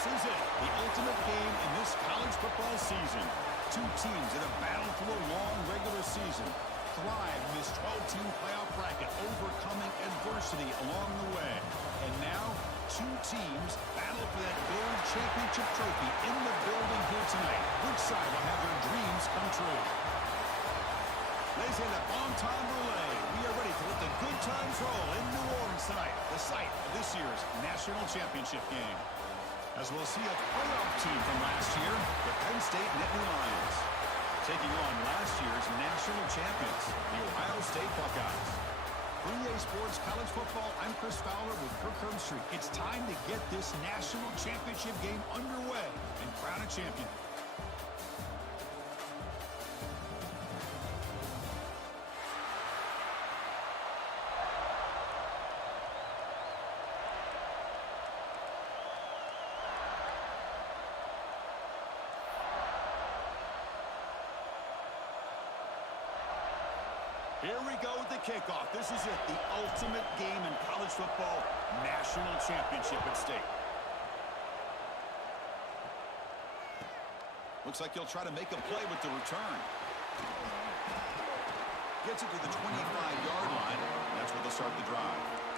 This is it, the ultimate game in this college football season. Two teams that have battled through a long regular season, thrive in this 12-team playoff bracket, overcoming adversity along the way. And now, two teams battle for that gold championship trophy in the building here tonight. Which side will have their dreams come true? Ladies and gentlemen, bon temps roulette. We are ready to let the good times roll in New Orleans tonight, the site of this year's national championship game. As we'll see a playoff team from last year, the Penn State Nittany Lions, taking on last year's national champions, the Ohio State Buckeyes. For EA Sports College Football, I'm Chris Fowler with Kirk Herbstreit. It's time to get this national championship game underway and crown a champion. Here we go with the kickoff. This is it, the ultimate game in college football, national championship at stake. Looks like he'll try to make a play with the return. Gets it to the 25-yard line. That's where they'll start the drive.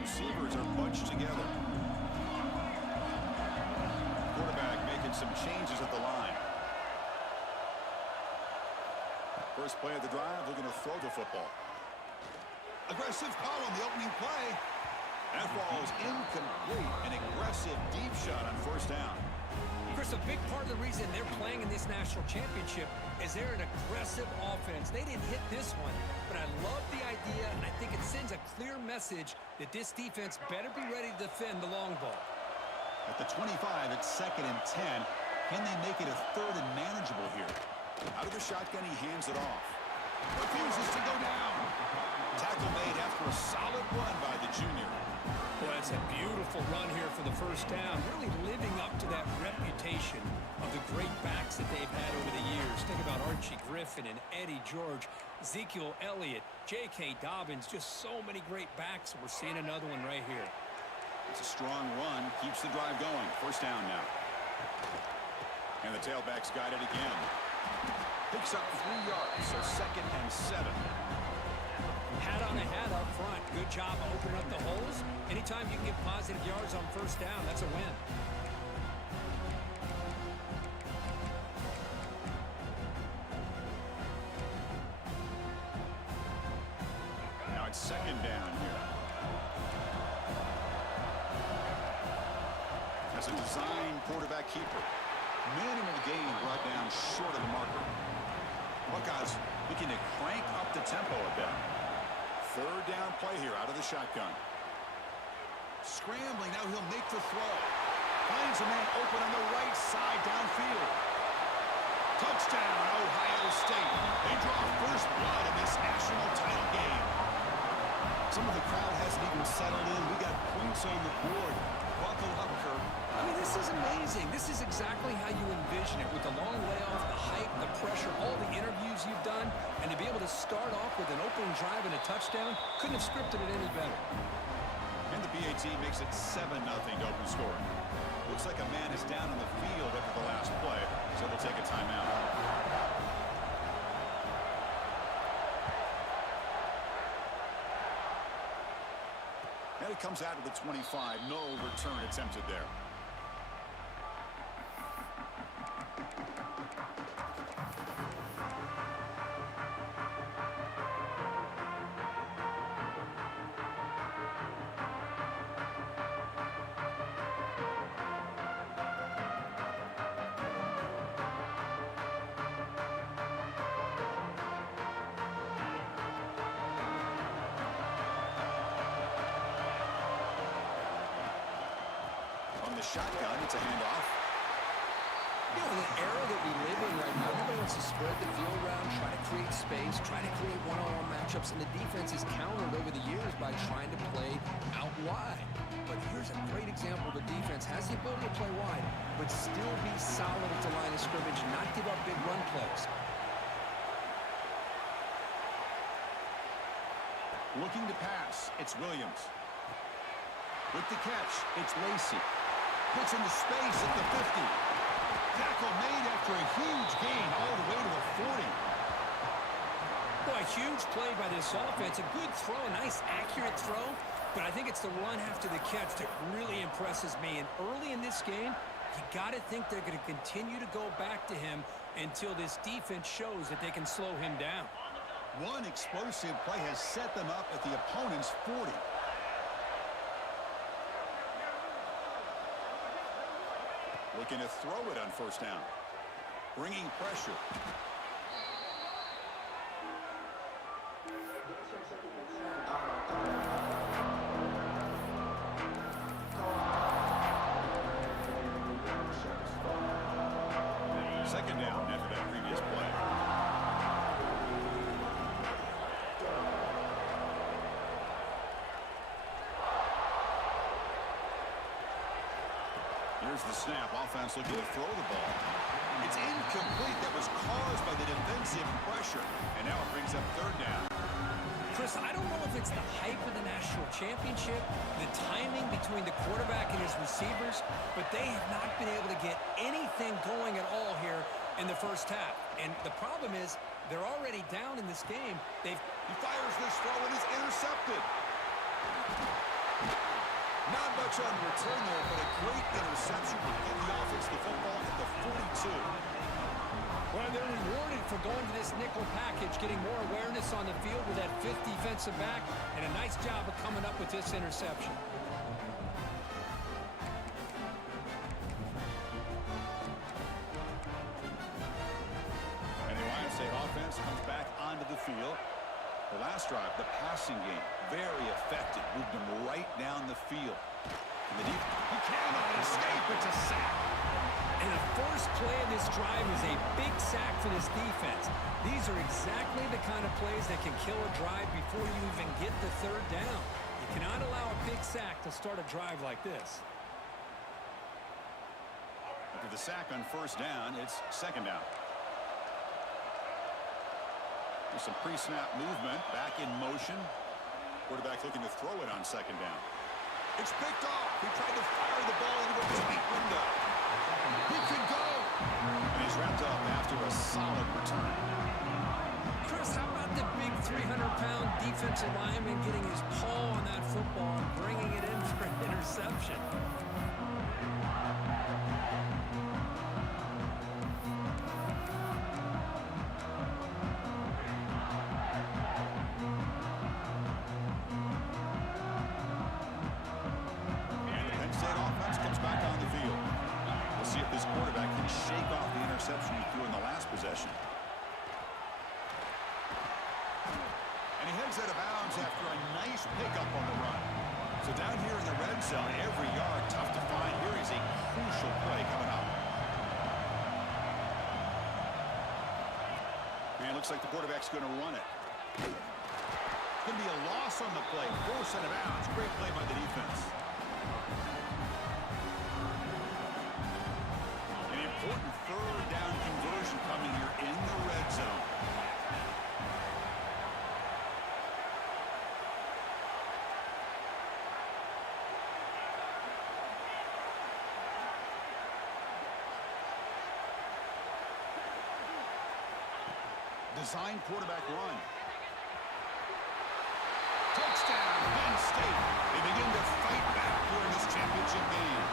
Receivers are bunched together. Quarterback making some changes at the line. First play of the drive, looking to throw the football. Aggressive call on the opening play. That falls incomplete. An aggressive deep shot on first down. Chris, a big part of the reason they're playing in this national championship is they're an aggressive offense. They didn't hit this one, but I love the idea, and I think it sends a clear message that this defense better be ready to defend the long ball. At the 25, it's 2nd and 10. Can they make it a 3rd and manageable here? Out of the shotgun, he hands it off. Refuses to go down. Tackle made after a solid run by the junior. Well, that's a beautiful run here for the first down, really living up to that reputation of the great backs that they've had over the years. Think about Archie Griffin and Eddie George, Ezekiel Elliott, J.K. Dobbins, just so many great backs. We're seeing another one right here. It's a strong run, keeps the drive going. First down now. And the tailback's got it again. Picks up 3 yards, so 2nd and 7. Hat on a hat up front. Good job opening up the holes. Anytime you can get positive yards on first down, that's a win. Now it's 2nd down here. As a design quarterback keeper. Minimal gain brought down short of the marker. Buckeyes looking to crank up the tempo a bit. 3rd down play here out of the shotgun. Scrambling, now he'll make the throw. Finds a man open on the right side downfield. Touchdown, Ohio State. They draw first blood in this national title game. Some of the crowd hasn't even settled in. We got points on the board. Buckle up, Kirk. I mean, this is amazing. This is exactly how you envision it, with the long layoff, the height, the pressure, all the interviews you've done, and to be able to start off with an opening drive and a touchdown, couldn't have scripted it any better. And the BAT makes it 7-0 to open scoring. Looks like a man is down on the field after the last play, so they'll take a timeout. And it comes out of the 25. No return attempted there. Shotgun, it's a handoff. You know, in the era that we live in right now, everybody wants to spread the field around, try to create space, try to create one-on-one matchups, and the defense is countered over the years by trying to play out wide. But here's a great example. The defense has the ability to play wide, but still be solid at the line of scrimmage, not give up big run plays. Looking to pass, it's Williams. With the catch, it's Lacey. Puts into space at the 50. Tackle made after a huge gain all the way to the 40. Boy, a huge play by this offense. A good throw, a nice accurate throw. But I think it's the run after the catch that really impresses me. And early in this game, you got to think they're going to continue to go back to him until this defense shows that they can slow him down. One explosive play has set them up at the opponent's 40. Looking to throw it on first down. Bringing pressure. Second down after that previous play. Here's the snap. Offense looking to throw the ball. It's incomplete. That was caused by the defensive pressure. And now it brings up third down. Chris, I don't know if it's the hype of the national championship, the timing between the quarterback and his receivers, but they have not been able to get anything going at all here in the first half. And the problem is they're already down in this game. He fires this throw and is intercepted. Not much on return there, but a great interception to give the offense the football at the 42. Well, they're rewarded for going to this nickel package, getting more awareness on the field with that fifth defensive back, and a nice job of coming up with this interception. And the Ohio State offense comes back onto the field. The last drive, the passing game, very effective. Moved him right down the field. And the deep, he cannot escape. It's a sack. And the first play of this drive is a big sack for this defense. These are exactly the kind of plays that can kill a drive before you even get the third down. You cannot allow a big sack to start a drive like this. After the sack on first down, it's second down. There's some pre-snap movement, back in motion. Quarterback looking to throw it on second down. It's picked off. He tried to fire the ball into a deep window. He could go. And he's wrapped up after a solid return. Chris, how about the big 300-pound defensive lineman getting his paw on that football and bringing it in for an interception? Shake off the interception he threw in the last possession. And he heads out of bounds after a nice pickup on the run. So down here in the red zone, every yard tough to find. Here is a crucial play coming up. And it looks like the quarterback's going to run it. It's going to be a loss on the play. Force out of bounds. Great play by the defense. Important third down conversion coming here in the red zone. Design quarterback run. Touchdown, Penn State. They begin to fight back here in this championship game.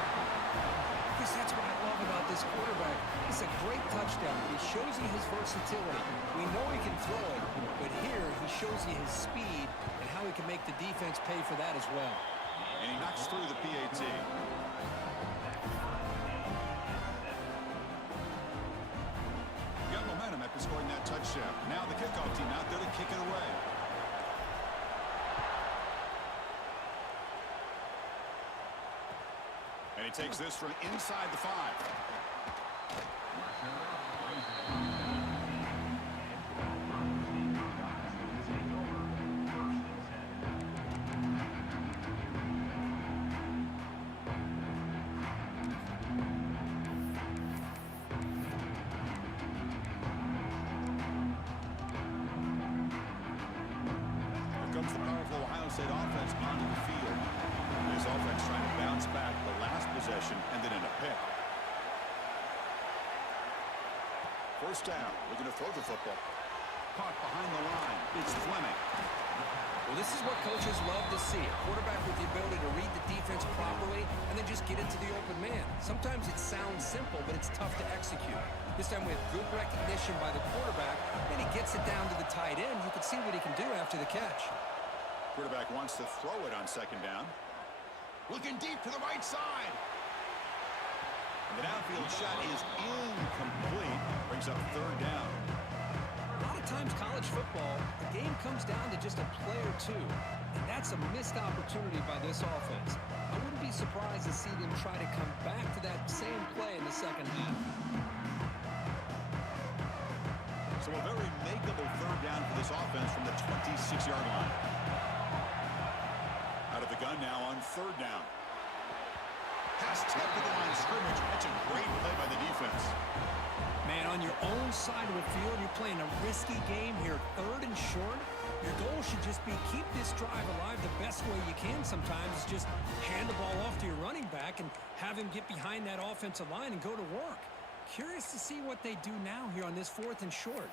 Chris, that's what I love about this quarterback. It's a great touchdown. He shows you his versatility. We know he can throw it, but here he shows you his speed and how he can make the defense pay for that as well. And he knocks through the PAT. Got momentum after scoring that touchdown. Now the kickoff team out there to kick it away. And he takes this from inside the 5. State offense onto the field. This offense trying to bounce back the last possession and then in a pick. First down, looking to throw the football. Caught behind the line. It's Fleming. Well, this is what coaches love to see. A quarterback with the ability to read the defense properly and then just get into the open man. Sometimes it sounds simple, but it's tough to execute. This time we have good recognition by the quarterback, and he gets it down to the tight end. You can see what he can do after the catch. Quarterback wants to throw it on second down. Looking deep to the right side. And the downfield shot is incomplete. Brings up third down. A lot of times college football, the game comes down to just a play or two. And that's a missed opportunity by this offense. I wouldn't be surprised to see them try to come back to that same play in the second half. So a very makeable third down for this offense from the 26-yard line. Out of the gun now on third down. Pass tipped to the line of scrimmage. That's a great play by the defense. Man, on your own side of the field, you're playing a risky game here. Third and short. Your goal should just be keep this drive alive the best way you can sometimes. Is just hand the ball off to your running back and have him get behind that offensive line and go to work. Curious to see what they do now here on this fourth and short.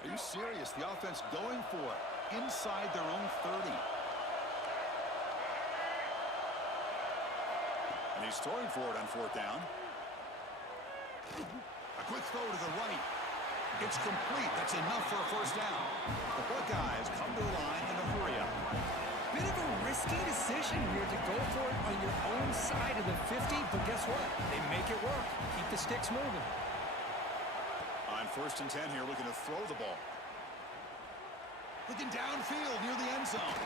Are you serious? The offense going for it inside their own 30. And he's throwing for it on fourth down. A quick throw to the right. It's complete. That's enough for a first down. The Buckeyes come to the line in a hurry up. Bit of a risky decision here to go for it on your own side of the 50, but guess what? They make it work. Keep the sticks moving. On first and 10 here, looking to throw the ball. Looking downfield near the end zone.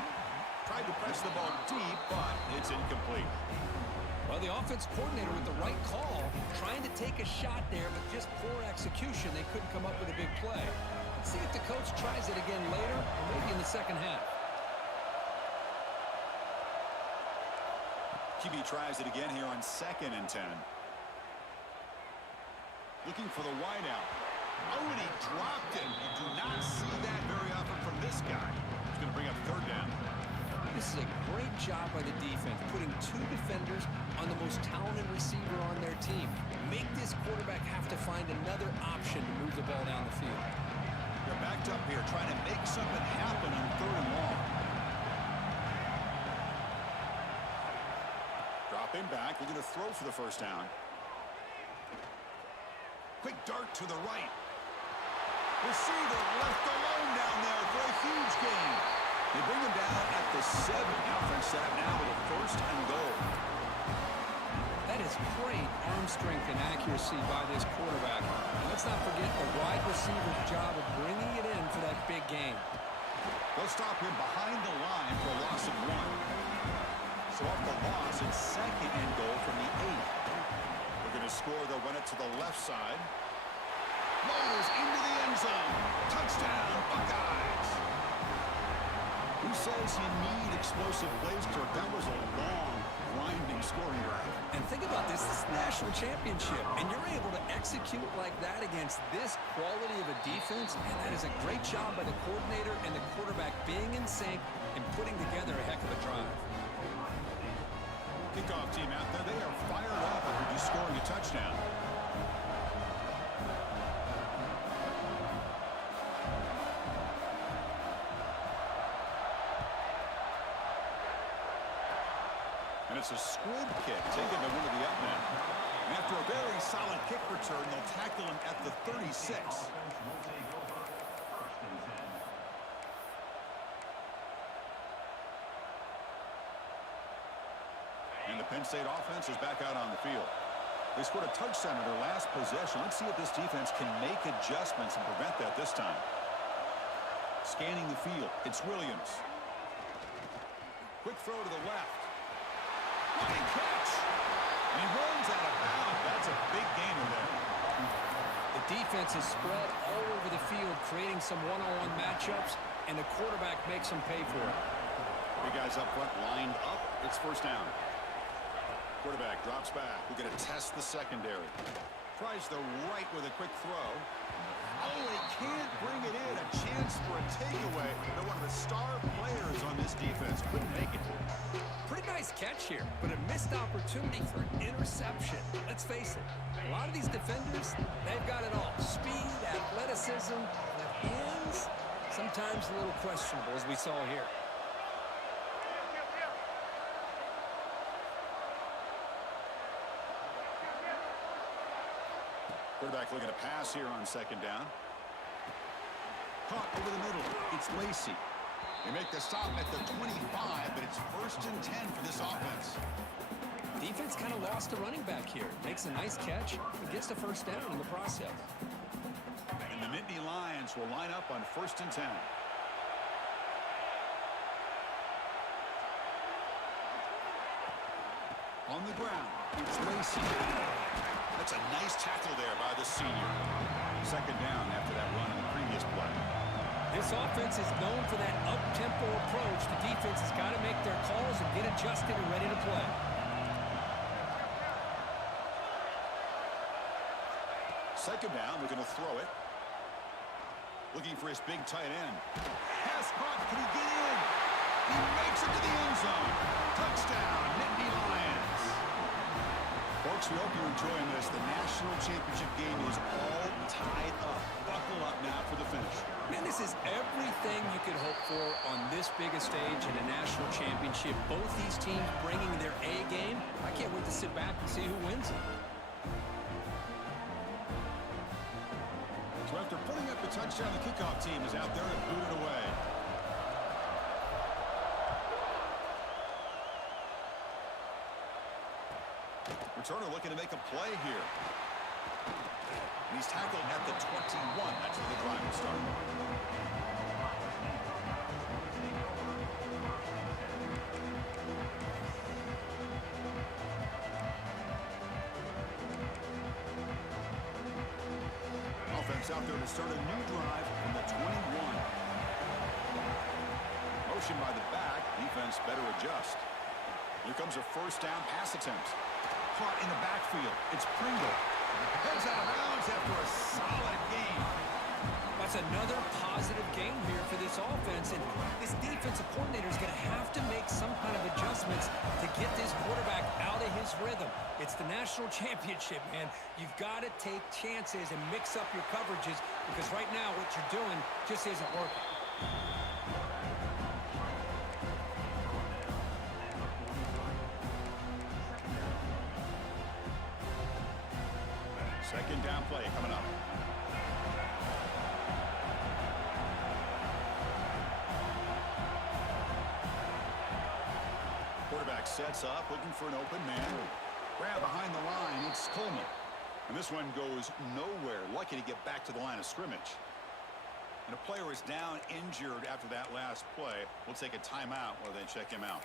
Tried to press the ball deep, but it's incomplete. Well, the offense coordinator with the right call, trying to take a shot there, but just poor execution. They couldn't come up with a big play. Let's see if the coach tries it again later, or maybe in the second half. QB tries it again here on second and 10. Looking for the wideout. Oh, and he dropped it. You do not see that very often from this guy. He's going to bring up third down. This is a great job by the defense, putting two defenders on the most talented receiver on their team. Make this quarterback have to find another option to move the ball down the field. They're backed up here, trying to make something happen on third and long. Dropping back, looking to throw for the first down. Quick dart to the right. Receiver left alone down there for a huge gain. They bring him down at the 7. Offense set up now with a first and goal. That is great arm strength and accuracy by this quarterback. And let's not forget the wide receiver's job of bringing it in for that big game. They'll stop him behind the line for a loss of 1. So off the loss, it's second and goal from the 8. They're going to score. They'll run it to the left side. Motors into the end zone. Touchdown, Buckeyes. Who says you need explosive plays, Kirk? That was a long, grinding scoring drive. And think about this is national championship, and you're able to execute like that against this quality of a defense, and that is a great job by the coordinator and the quarterback being in sync and putting together a heck of a drive. Kickoff team out there, they are fired up after just scoring a touchdown. And it's a squib kick taken to one of the up men. And after a very solid kick return, they'll tackle him at the 36. And the Penn State offense is back out on the field. They scored a touchdown in their last possession. Let's see if this defense can make adjustments and prevent that this time. Scanning the field, it's Williams. Quick throw to the left. Running catch. And he runs out of bounds. That's a big gainer there. The defense is spread all over the field, creating some one-on-one matchups, and the quarterback makes them pay for it. Big guys up front lined up. It's first down. Quarterback drops back. We're going to test the secondary. Tries the right with a quick throw. Oh, he can't bring it in. A chance chance for a takeaway, but one of the star players on this defense couldn't make it. Pretty nice catch here, but a missed opportunity for an interception. Let's face it, a lot of these defenders, they've got it all. Speed, athleticism, but hands, sometimes a little questionable, as we saw here. Quarterback looking to pass here on second down. Caught over the middle. It's Lacey. They make the stop at the 25, but it's 1st and 10 for this offense. Defense kind of lost a running back here. Makes a nice catch, but gets the first down in the process. And the Nittany Lions will line up on 1st and 10. On the ground, it's Lacey. That's a nice tackle there by the senior. Second down after that run in the previous play. This offense is known for that up-tempo approach. The defense has got to make their calls and get adjusted and ready to play. Second down, looking to throw it. Looking for his big tight end. Pass caught, can he get in? He makes it to the end zone. Touchdown, Nittany Lions. Folks, we hope you're enjoying this. The national championship game is all tied up. Buckle up now for the finish. Man, this is everything you could hope for on this big a stage in a national championship. Both these teams bringing their A game. I can't wait to sit back and see who wins it. So after putting up the touchdown, the kickoff team is out there to boot it away. Returner looking to make a play here. And he's tackled at the 21. That's where the drive will start. Offense out there to start a new drive from the 21. Motion by the back. Defense better adjust. Here comes a first down pass attempt. Caught in the backfield. It's Pringle. Heads out of bounds after a solid game. That's another positive game here for this offense, and this defensive coordinator is going to have to make some kind of adjustments to get this quarterback out of his rhythm. It's the national championship, man. You've got to take chances and mix up your coverages, because right now what you're doing just isn't working. Second down play coming up. Quarterback sets up, looking for an open man. Grab behind the line, it's Coleman. And this one goes nowhere. Lucky to get back to the line of scrimmage. And a player is down injured after that last play. We'll take a timeout while they check him out.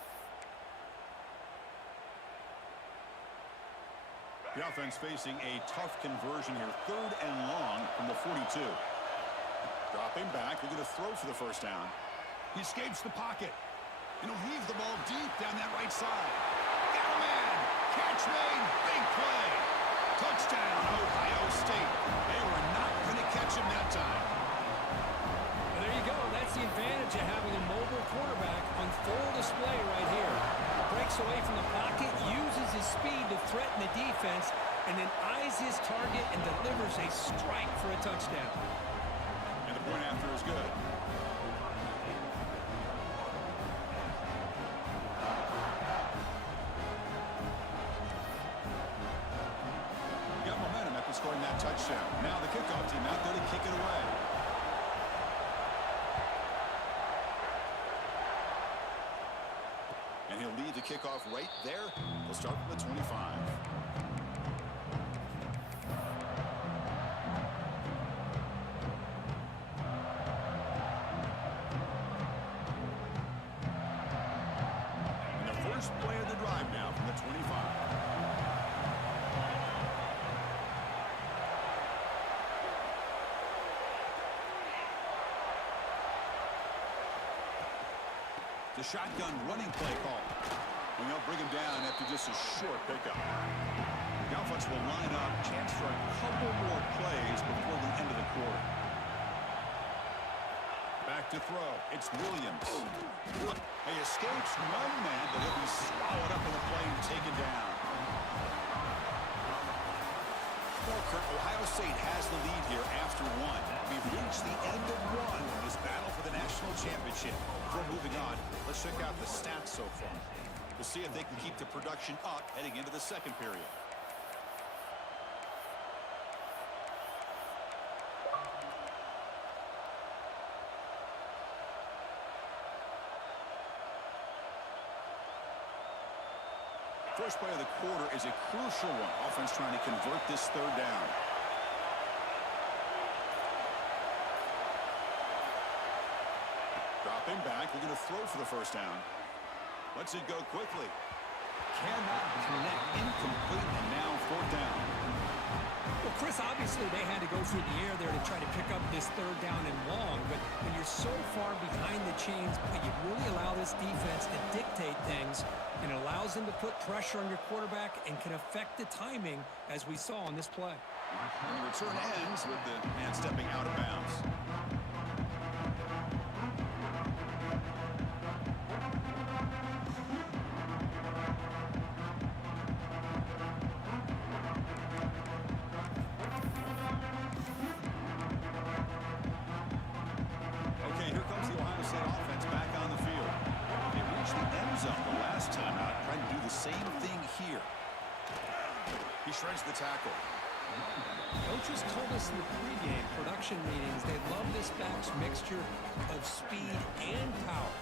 The offense facing a tough conversion here. 3rd and long from the 42. Dropping back, looking to throw for the first down. He escapes the pocket. And he'll heave the ball deep down that right side. Got a man. Catch made. Big play. Touchdown, Ohio State. They were not going to catch him that time. Well, there you go. That's the advantage of having a mobile quarterback on full display right here. Breaks away from the pocket, uses his speed to threaten the defense, and then eyes his target and delivers a strike for a touchdown. And the point after is good. Got momentum after scoring that touchdown. Now the kickoff team out there to kick it away. And he'll lead the kickoff right there. We'll start from the 25. And the first play of the drive now from the 25. The shotgun running play call. And they'll bring him down after just a short pickup. The offense will line up, chance for a couple more plays before the end of the quarter. back to throw. It's Williams. He escapes one man, but he'll be swallowed up in the play and taken down. Well, Kurt, Ohio State has the lead here after one. We've reached the end of one in this battle for the national championship. Before moving on, let's check out the stats so far. We'll see if they can keep the production up heading into the second period. First play of the quarter is a crucial one. Offense trying to convert this third down. Dropping back. We're going to throw for the first down. Lets it go quickly. Cannot connect. Incomplete, and now fourth down. Well, Chris, obviously they had to go through the air there to try to pick up this third down and long, but when you're so far behind the chains, you really allow this defense to dictate things, and it allows them to put pressure on your quarterback and can affect the timing, as we saw on this play. And the return ends with the man stepping out of bounds. He shreds the tackle. Coaches told us in the pregame production meetings they love this back's mixture of speed and power.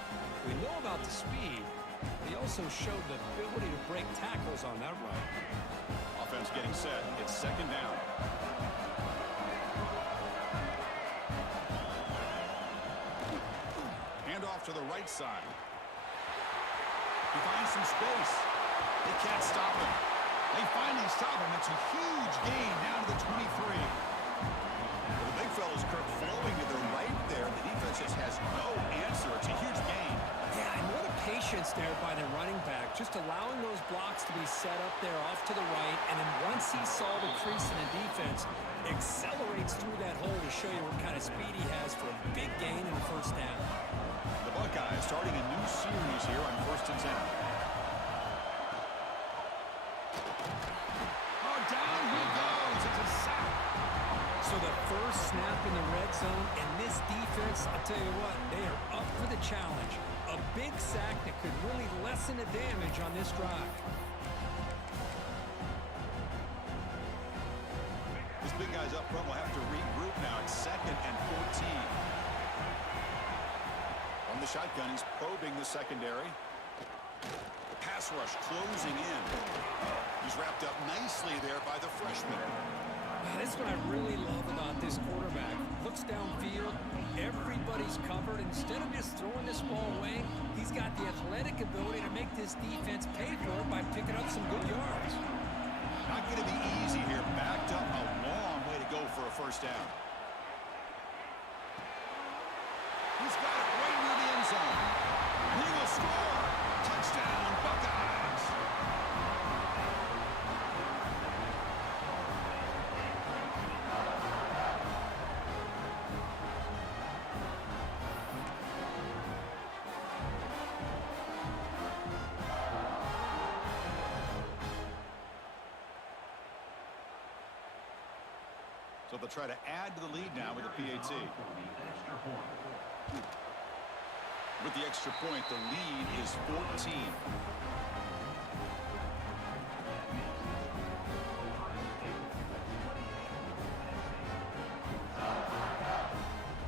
We know about the speed, but he also showed the ability to break tackles on that run. Offense getting set. It's second down. Hand off to the right side. He finds some space. They can't stop him. They finally stop him. It's a huge gain down to the 23. The big fella's Kirk flowing to the right there. The defense just has no answer. It's a huge gain. Yeah, and what a patience there by the running back. Just allowing those blocks to be set up there off to the right. And then once he saw the crease in the defense, accelerates through that hole to show you what kind of speed he has for a big gain in the first down. The Buckeyes starting a new series here on 1st and 10. So the first snap in the red zone, and this defense, I'll tell you what, they are up for the challenge. A big sack that could really lessen the damage on this drive. These big guys up front will have to regroup now. It's 2nd and 14. From the shotgun, he's probing the secondary. The pass rush closing in. He's wrapped up nicely there by the freshman. This is what I really love about this quarterback. Looks downfield, everybody's covered. Instead of just throwing this ball away, he's got the athletic ability to make this defense pay for it by picking up some good yards. Not going to be easy here. Backed up a long way to go for a first down. He's got it right near the end zone. And he will score. Touchdown, Buckeyes. So they'll try to add to the lead now with the PAT. With the extra point, the lead is 14.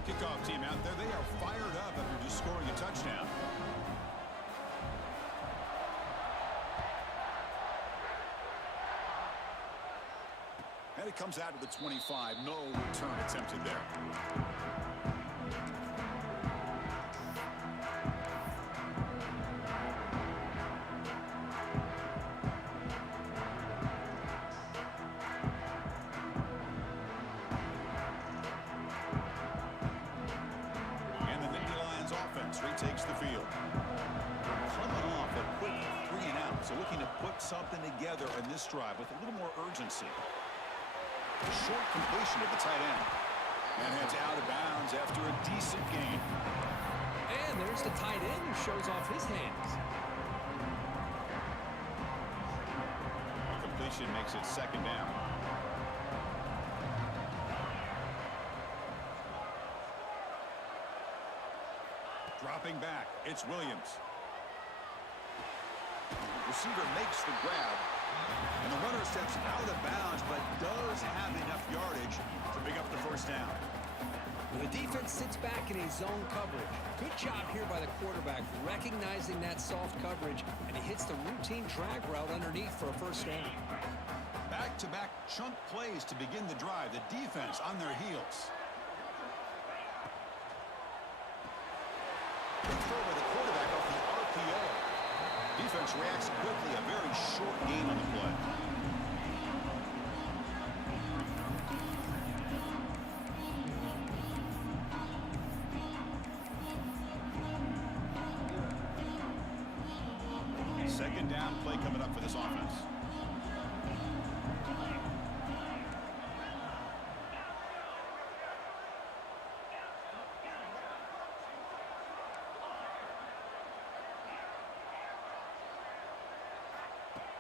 Kickoff team out there. They are fired up after just scoring a touchdown. And it comes out to the 25. No return attempted there. And the Nittany Lions offense retakes the field. Coming off a quick 3 and out. So looking to put something together in this drive with a little more urgency. Short completion of the tight end. And heads out of bounds after a decent gain. And there's the tight end who shows off his hands. A completion makes it second down. Dropping back, it's Williams. Receiver makes the grab, and the runner steps out of bounds, but does have enough yardage to pick up the first down. The defense sits back in a zone coverage. Good job here by the quarterback, recognizing that soft coverage, and he hits the routine drag route underneath for a first down. Back-to-back chunk plays to begin the drive. The defense on their heels. The throw by the quarterback off the RPO. Defense reacts quickly. A very short gain on the play. Second down play coming up for this offense.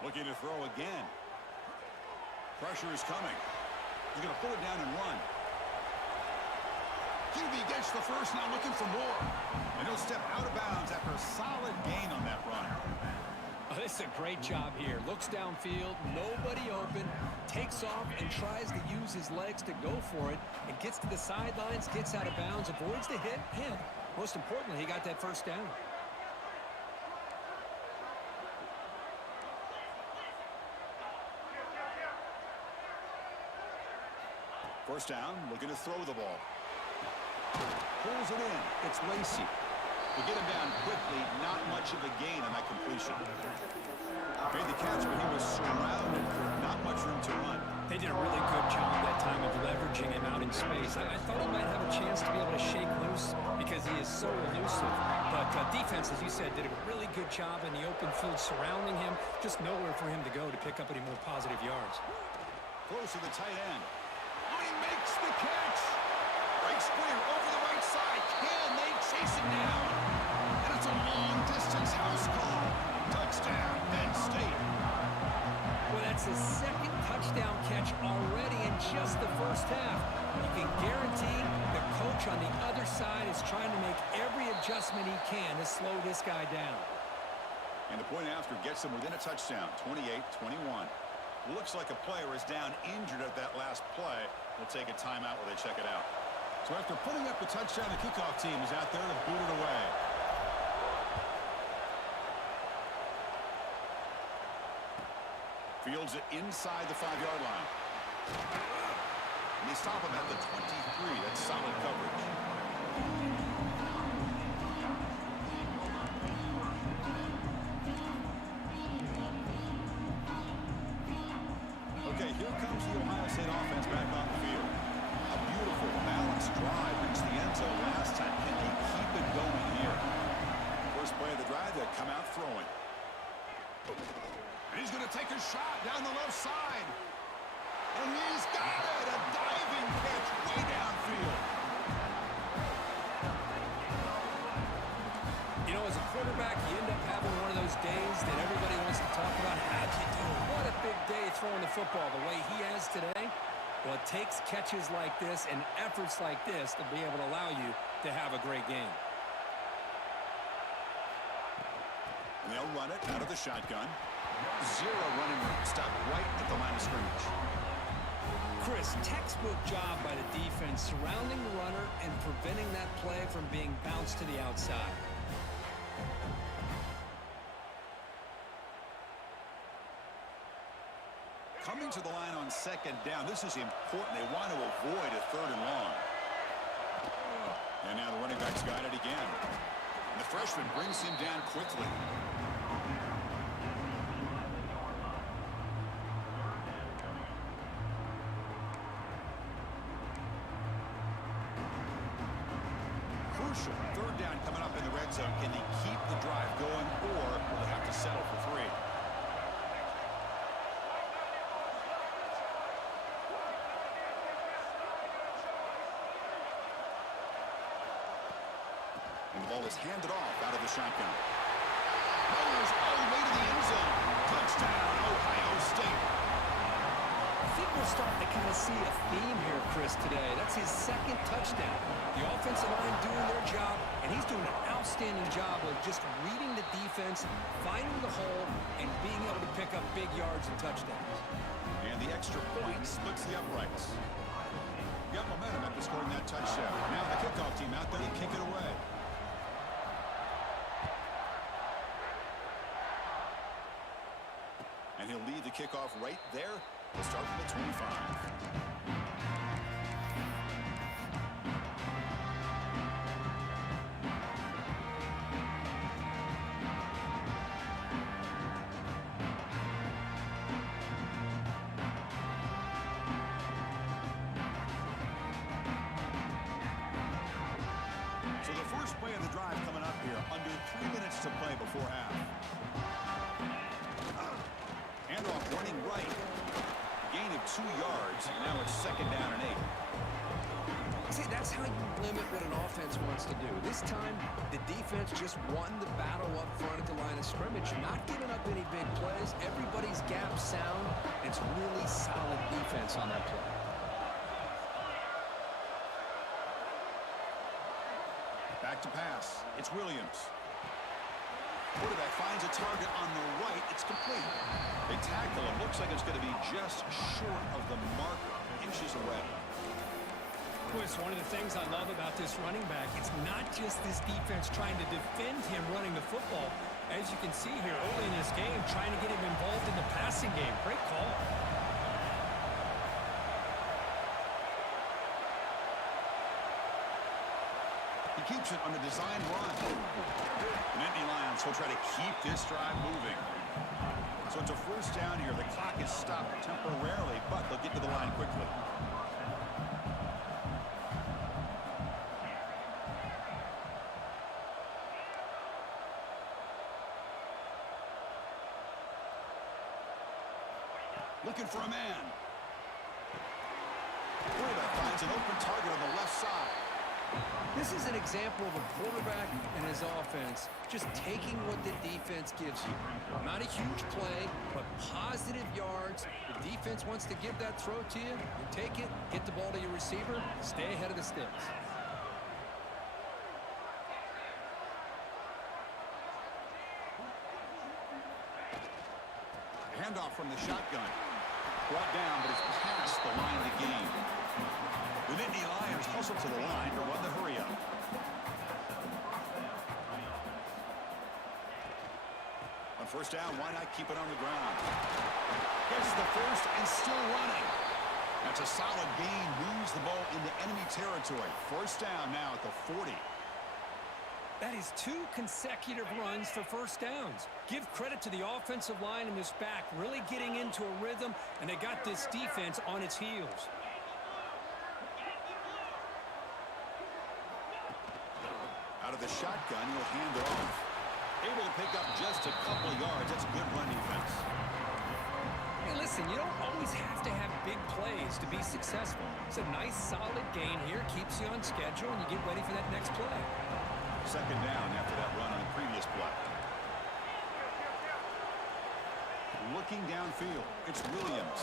Looking to throw again. Pressure is coming. He's going to pull it down and run. QB gets the first, now looking for more. And he'll step out of bounds after a solid gain on that run. Oh, this is a great job here. Looks downfield, nobody open, takes off and tries to use his legs to go for it, and gets to the sidelines, gets out of bounds, avoids the hit, and most importantly, he got that first down. First down, looking to throw the ball. Pulls it in. It's Lacey. To get him down quickly, not much of a gain on that completion. Made the catch, but he was surrounded. Not much room to run. They did a really good job that time of leveraging him out in space. I thought he might have a chance to be able to shake loose because he is so elusive. But defense, as you said, did a really good job in the open field surrounding him. Just nowhere for him to go to pick up any more positive yards. Close to the tight end. Oh, he makes the catch. Breaks clear over the right side. Can they chase him down? And it's a long-distance house call. Touchdown, Penn State. Well, that's his second touchdown catch already in just the first half. You can guarantee the coach on the other side is trying to make every adjustment he can to slow this guy down. And the point after gets them within a touchdown, 28-21. Looks like a player is down injured at that last play. We'll take a timeout while they check it out. So after putting up the touchdown, the kickoff team is out there to boot it away. Fields it inside the 5-yard line. And they stop him at the 23. That's solid coverage. Okay, here comes the Ohio State offense back on the field. A beautiful, balanced drive reached the end zone last time. Can they keep it going here? First play of the drive, they come out throwing. And he's going to take a shot down the left side. And he's got it! A diving catch way downfield. You know, as a quarterback, you end up having one of those days that everybody wants to talk about. How'd you do? What a big day throwing the football the way he has today. Well, it takes catches like this and efforts like this to be able to allow you to have a great game. And they'll run it out of the shotgun. Zero running room. Stop right at the line of scrimmage. Chris, textbook job by the defense surrounding the runner and preventing that play from being bounced to the outside. Coming to the line on second down. This is important. They want to avoid a third and long. And now the running back's got it again. And the freshman brings him down quickly. Crucial. Third down coming up in the red zone. Can they keep the drive going, or will they have to settle for 3? And the ball is handed off out of the shotgun. Rolls all the way to the end zone. Touchdown, Ohio State. I think we're starting to kind of see a theme here, Chris, today. That's his second touchdown. The offensive line doing their job, and he's doing an outstanding job of just reading the defense, finding the hole, and being able to pick up big yards and touchdowns. And the extra point splits the uprights. Got momentum after scoring that touchdown. Now the kickoff team out there to kick it away. And he'll lead the kickoff right there. We'll start from the 25. So the first play of the drive coming up here. Under 3 minutes to play before half. Handoff running right. Gain of 2 yards. Now it's 2nd down and 8. See, that's how you limit what an offense wants to do. This time, the defense just won the battle up front at the line of scrimmage, not giving up any big plays. Everybody's gap sound. It's really solid defense on that play. Back to pass. It's Williams. Quarterback finds a target on the right. It's complete. They tackle him. Looks like it's going to be just short of the marker. Inches away. Chris, one of the things I love about this running back, it's not just this defense trying to defend him running the football. As you can see here early in this game, trying to get him involved in the passing game. Great call. He keeps it on the design run. Nittany Lions will try to keep this drive moving. So it's a first down here. The clock is stopped temporarily, but they'll get to the line quickly. Looking for a man. Quarterback finds an open target on the left side. This is an example of a quarterback and his offense just taking what the defense gives you. Not a huge play, but positive yards. The defense wants to give that throw to you. You take it, get the ball to your receiver, stay ahead of the sticks. Handoff from the shotgun. Brought down, but it's past the line of the game. The Nittany Lions hustle to the line to run the hurry-up. On first down, why not keep it on the ground? Gets the first and still running. That's a solid gain. Moves the ball into enemy territory. First down now at the 40. That is 2 consecutive runs for first downs. Give credit to the offensive line in this back, really getting into a rhythm, and they got this defense on its heels. Out of the shotgun, he'll hand it off. Able to pick up just a couple of yards. That's good run defense. Hey, listen, you don't always have to have big plays to be successful. It's a nice, solid gain here. Keeps you on schedule, and you get ready for that next play. Second down after that run on the previous play. Looking downfield, it's Williams.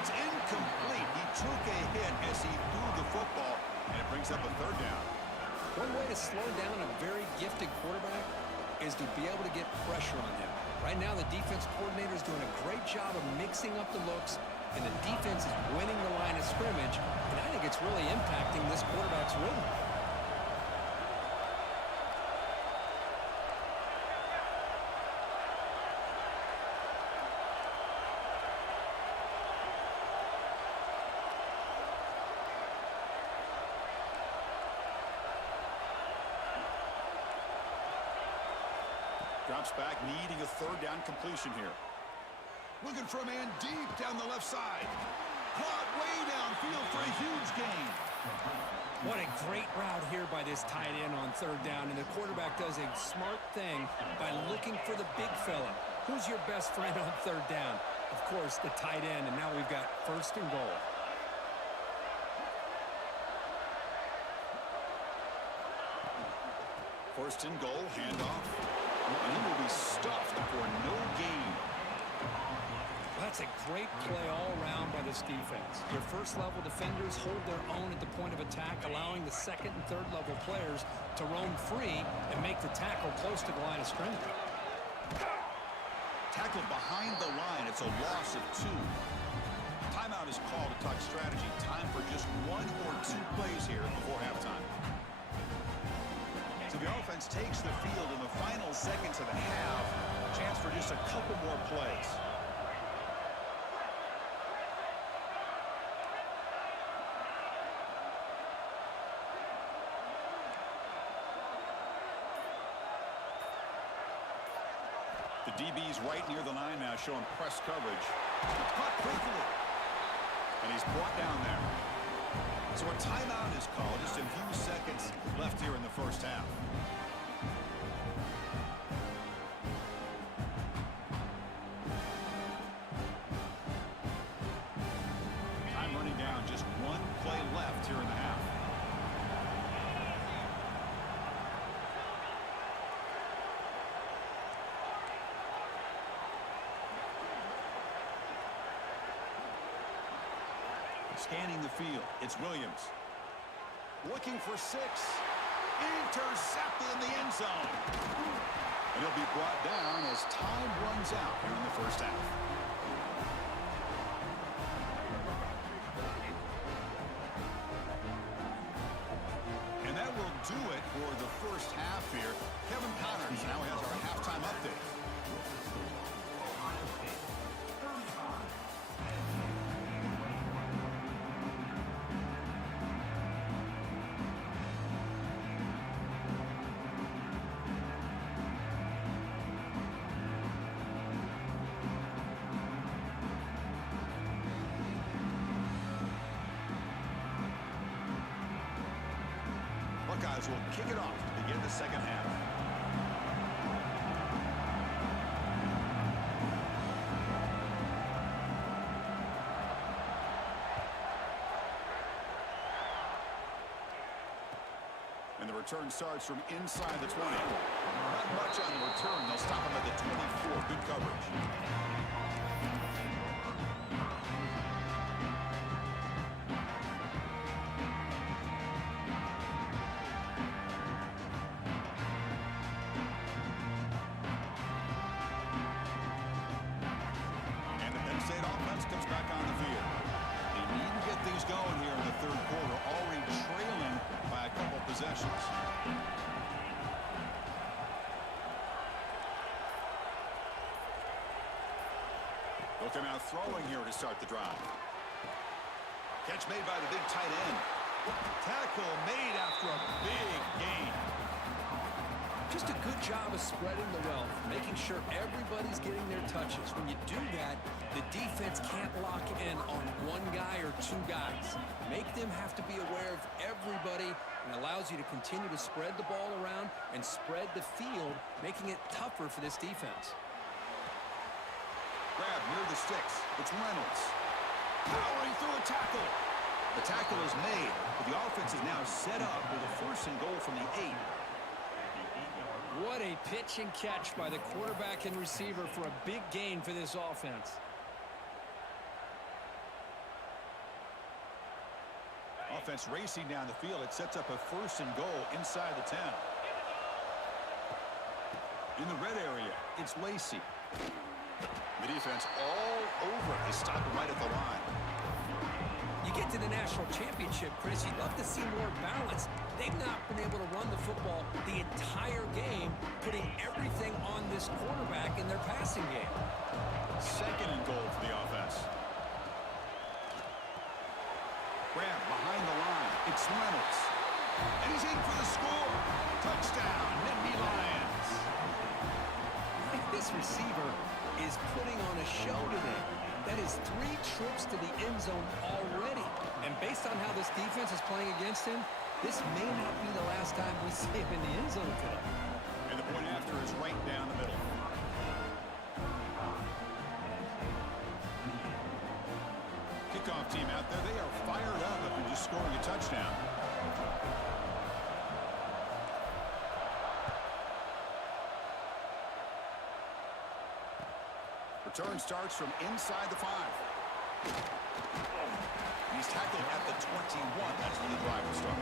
It's incomplete. He took a hit as he threw the football, and it brings up a third down. One way to slow down a very gifted quarterback is to be able to get pressure on him. Right now, the defense coordinator is doing a great job of mixing up the looks, and the defense is winning the line of scrimmage, and I think it's really impacting this quarterback's rhythm. Drops back, needing a third down completion here. Looking for a man deep down the left side. Caught way downfield for a huge gain. What a great route here by this tight end on third down, and the quarterback does a smart thing by looking for the big fella. Who's your best friend on third down? Of course, the tight end, and now we've got first and goal. First and goal, handoff. And he will be stuffed for no gain. That's a great play all around by this defense. Your first-level defenders hold their own at the point of attack, allowing the second and third-level players to roam free and make the tackle close to the line of scrimmage. Tackle behind the line. It's a loss of 2. Timeout is called to talk strategy. Time for just 1 or 2 plays here before halftime. So the offense takes the field in the final seconds of the half. Chance for just a couple more plays. The DB's right near the line now, showing press coverage. Caught quickly. And he's brought down there. So a timeout is called. Just a few seconds left here in the first half. Time running down. Just 1 play left here in the half. Scanning the field, it's Williams. Looking for 6. Intercepted in the end zone. And he'll be brought down as time runs out here in the first half. And that will do it for the first half here. Kevin Connors now has our halftime update. Buckeyes will kick it off to begin the second half. And the return starts from inside the 20. Not much on the return. They'll stop him at the 24. Good coverage. Going here in the third quarter, already trailing by a couple possessions. Looking out throwing here to start the drive. Catch made by the big tight end. Tackle made after a big gain. Just a good job of spreading the wealth, making sure everybody's getting their touches. When you do that, the defense can't lock in on 1 guy or 2 guys. Make them have to be aware of everybody, and allows you to continue to spread the ball around and spread the field, making it tougher for this defense. Grab near the sticks. It's Reynolds. Powering through a tackle. The tackle is made, but the offense is now set up with a first and goal from the 8. What a pitch and catch by the quarterback and receiver for a big gain for this offense. Offense racing down the field. It sets up a first and goal inside the 10. In the red area, it's Lacey. The defense all over. They stop it right at the line. You get to the national championship, Chris, you'd love to see more balance. They've not been able to run the football the entire game, putting everything on this quarterback in their passing game. Second and goal for the offense. Grab behind the line. It's Reynolds. And he's in for the score. Touchdown, Nittany Lions. I think this receiver is putting on a show today. That is 3 trips to the end zone already. And based on how this defense is playing against him, this may not be the last time we see him in the end zone today. And the point after is right down the middle. Kickoff team out there, they are fired up after just scoring a touchdown. Return starts from inside the 5. He's tackled at the 21. That's where the drive will start.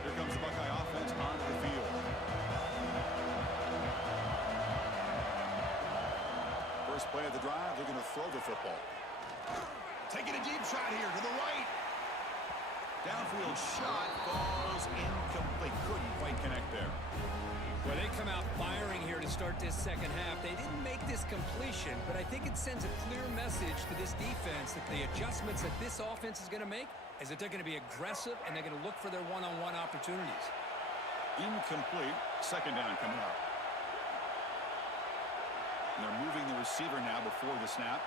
Here comes the Buckeye offense onto the field. First play of the drive, they're going to throw the football. Taking a deep shot here to the right. Downfield shot falls incomplete. Couldn't quite connect there. Well, they come out firing here to start this second half. They didn't make this completion, but I think it sends a clear message to this defense that the adjustments that this offense is going to make is that they're going to be aggressive and they're going to look for their one-on-one opportunities. Incomplete. Second down coming up. And they're moving the receiver now before the snap.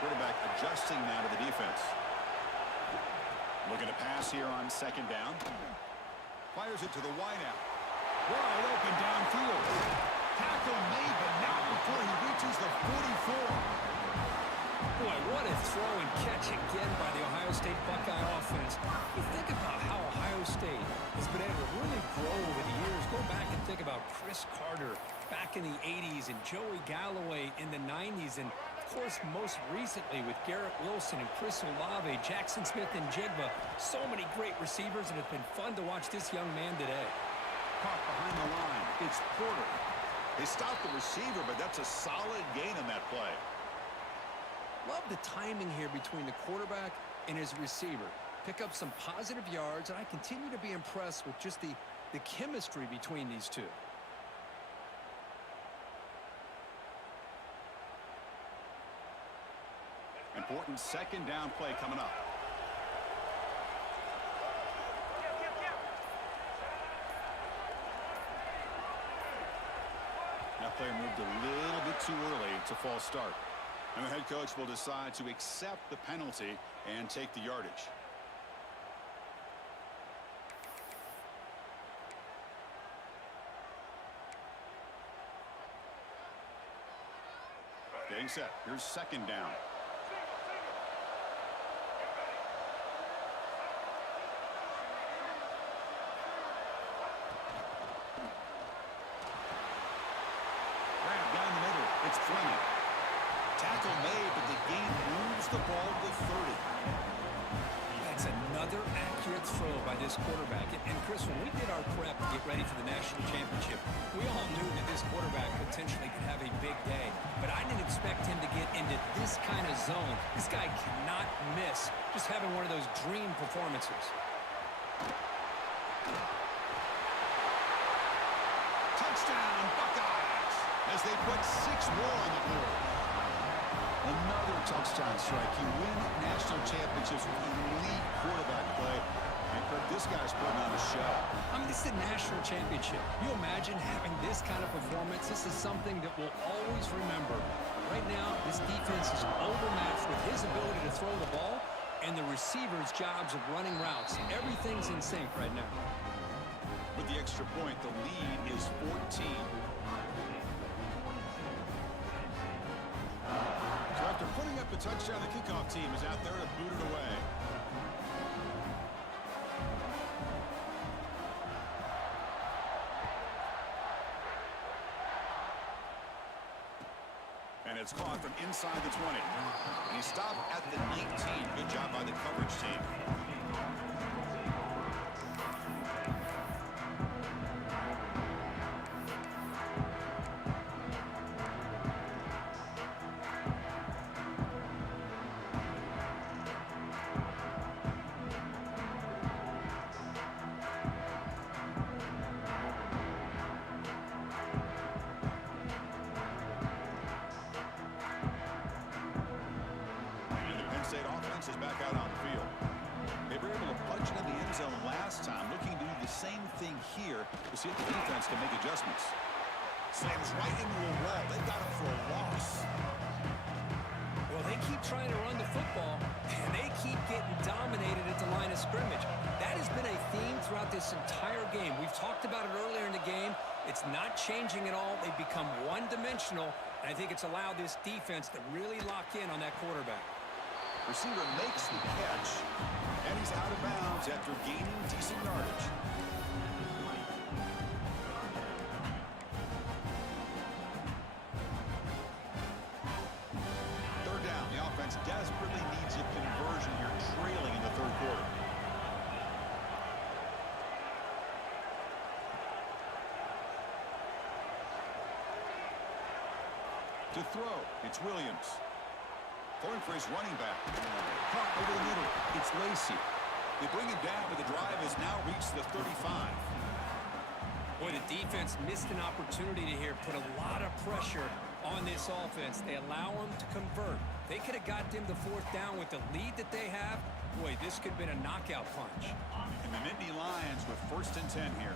Quarterback adjusting now to the defense. Looking to pass here on second down. Fires it to the wideout. Wide open downfield. Tackle made, but not before he reaches the 44. Boy, what a throw and catch again by the Ohio State Buckeye offense. You think about how Ohio State has been able to really grow over the years. Go back and think about Chris Carter back in the 80s and Joey Galloway in the 90s. And, of course, most recently with Garrett Wilson and Chris Olave, Jackson Smith and Jigba. So many great receivers, and it's been fun to watch this young man today. Caught behind the line. It's Porter. They stopped the receiver, but that's a solid gain on that play. Love the timing here between the quarterback and his receiver. Pick up some positive yards, and I continue to be impressed with just the chemistry between these two. Important second down play coming up. That player moved a little bit too early. It's a false start. And the head coach will decide to accept the penalty and take the yardage. Getting set. Here's second down. Grab down the middle. It's Fleming. Tackle made, but the gain moves the ball to 30. That's another accurate throw by this quarterback. And Chris, when we did our prep to get ready for the national championship, we all knew that this quarterback potentially could have a big day. But I didn't expect him to get into this kind of zone. This guy cannot miss. Just having one of those dream performances. Touchdown, Buckeyes, as they put 6 more on the board. Another touchdown strike. You win national championships with elite quarterback play. And this guy's putting on a show. I mean, this is a national championship. You imagine having this kind of performance? This is something that we'll always remember. Right now, this defense is overmatched with his ability to throw the ball and the receivers' jobs of running routes. Everything's in sync right now. With the extra point, the lead is 14. So after putting up the touchdown, the kickoff team is out there to boot it away. And it's caught from inside the 20. And he stopped at the 19. Good job by the coverage team. Is back out on the field. They were able to punch it in the end zone last time, looking to do the same thing here to see if the defense can make adjustments. Slams right into a wall. They got him for a loss. Well, they keep trying to run the football, and they keep getting dominated at the line of scrimmage. That has been a theme throughout this entire game. We've talked about it earlier in the game. It's not changing at all. They've become one-dimensional, and I think it's allowed this defense to really lock in on that quarterback. Receiver makes the catch, and he's out of bounds after gaining decent yardage. Third down. The offense desperately needs a conversion here, trailing in the third quarter. To throw, it's Williams. Throwing for his running back. Caught over the middle. It's Lacy. They bring him down, but the drive has now reached the 35. Boy, the defense missed an opportunity to here put a lot of pressure on this offense. They allow them to convert. They could have got them the fourth down with the lead that they have. Boy, this could have been a knockout punch. And the Nittany Lions with 1st and 10 here.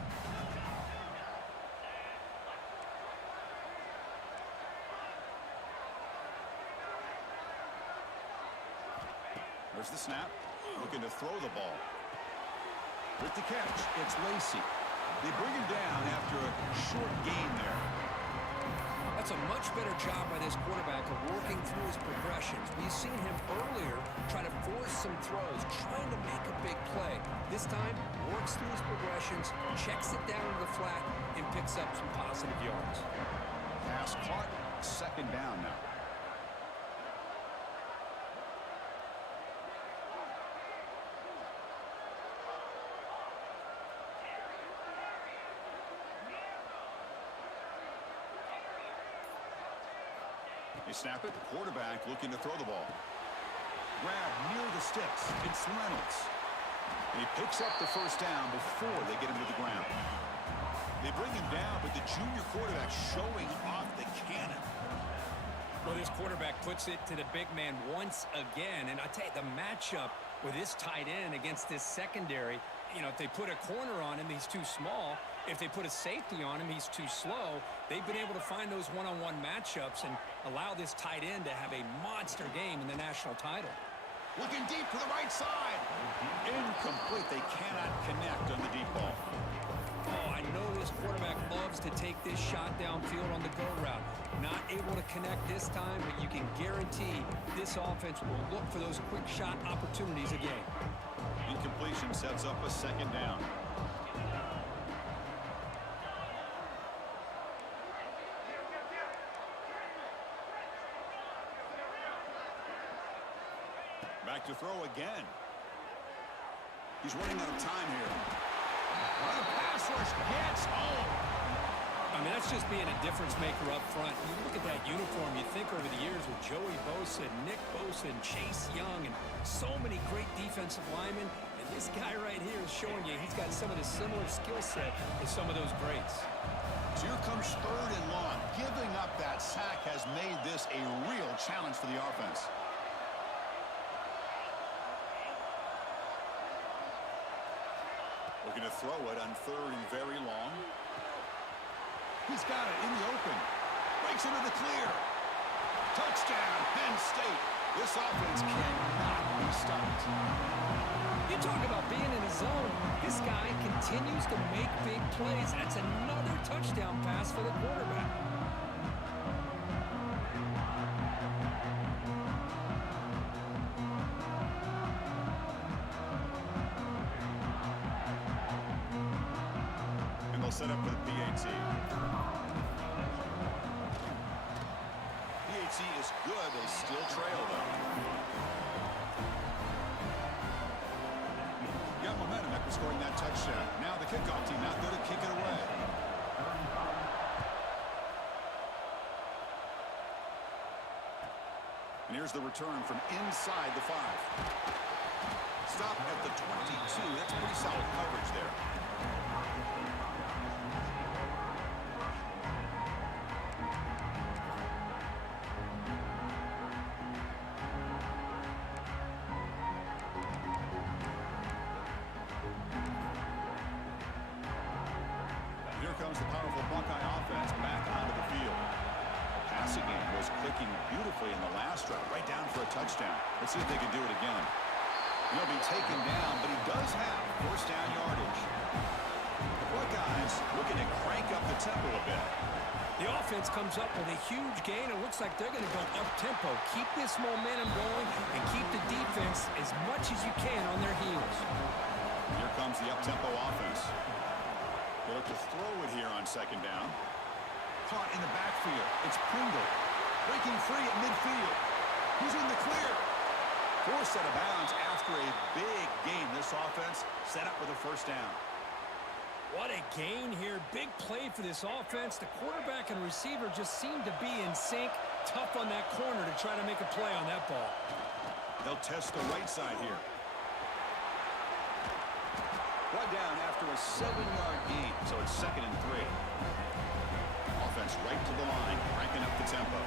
There's the snap. Looking to throw the ball. With the catch, it's Lacy. They bring him down after a short gain there. That's a much better job by this quarterback of working through his progressions. We've seen him earlier try to force some throws, trying to make a big play. This time, works through his progressions, checks it down to the flat, and picks up some positive yards. Pass caught. 2nd down now. They snap it. Quarterback looking to throw the ball. Grab near the sticks. It's Reynolds. And he picks up the 1st down before they get him to the ground. They bring him down, but the junior quarterback showing off the cannon. Well, this quarterback puts it to the big man once again. And I tell you, the matchup with this tight end against this secondary, you know, if they put a corner on him, he's too small. If they put a safety on him, he's too slow. They've been able to find those one-on-one matchups and allow this tight end to have a monster game in the national title. Looking deep to the right side. Incomplete. They cannot connect on the deep ball. Oh, I know this quarterback loves to take this shot downfield on the go route. Not able to connect this time, but you can guarantee this offense will look for those quick shot opportunities again. Incompletion sets up a 2nd down. Back to throw again. He's running out of time here. On a pass rush, gets home. I mean, that's just being a difference maker up front. You look at that uniform, you think over the years with Joey Bosa, Nick Bosa, and Chase Young, and so many great defensive linemen. And this guy right here is showing you he's got some of the similar skill set as some of those greats. So here comes 3rd and long. Giving up that sack has made this a real challenge for the offense. Looking to throw it on 3rd and very long. He's got it in the open. Breaks into the clear. Touchdown, Penn State. This offense cannot be stopped. You talk about being in a zone. This guy continues to make big plays. That's another touchdown pass for the quarterback. Set up for the PAT. PAT is good. They still trail, though. Got momentum after scoring that touchdown. Now the kickoff team out there to kick it away. And here's the return from inside the 5. Stop at the 22. That's pretty solid coverage there. Comes the powerful Buckeye offense back onto the field. Passing game was clicking beautifully in the last drive, right down for a touchdown. Let's see if they can do it again. He'll be taken down, but he does have 1st down yardage. The Buckeyes looking to crank up the tempo a bit. The offense comes up with a huge gain. It looks like they're going to go up-tempo. Keep this momentum going and keep the defense as much as you can on their heels. Here comes the up-tempo offense. They look to throw it here on second down. Caught in the backfield. It's Pringle. Breaking free at midfield. He's in the clear. Forced out of bounds after a big gain. This offense set up with a first down. What a gain here. Big play for this offense. The quarterback and receiver just seem to be in sync. Tough on that corner to try to make a play on that ball. They'll test the right side here. Brought down after a 7-yard gain, so it's 2nd and 3. Offense right to the line, cranking up the tempo.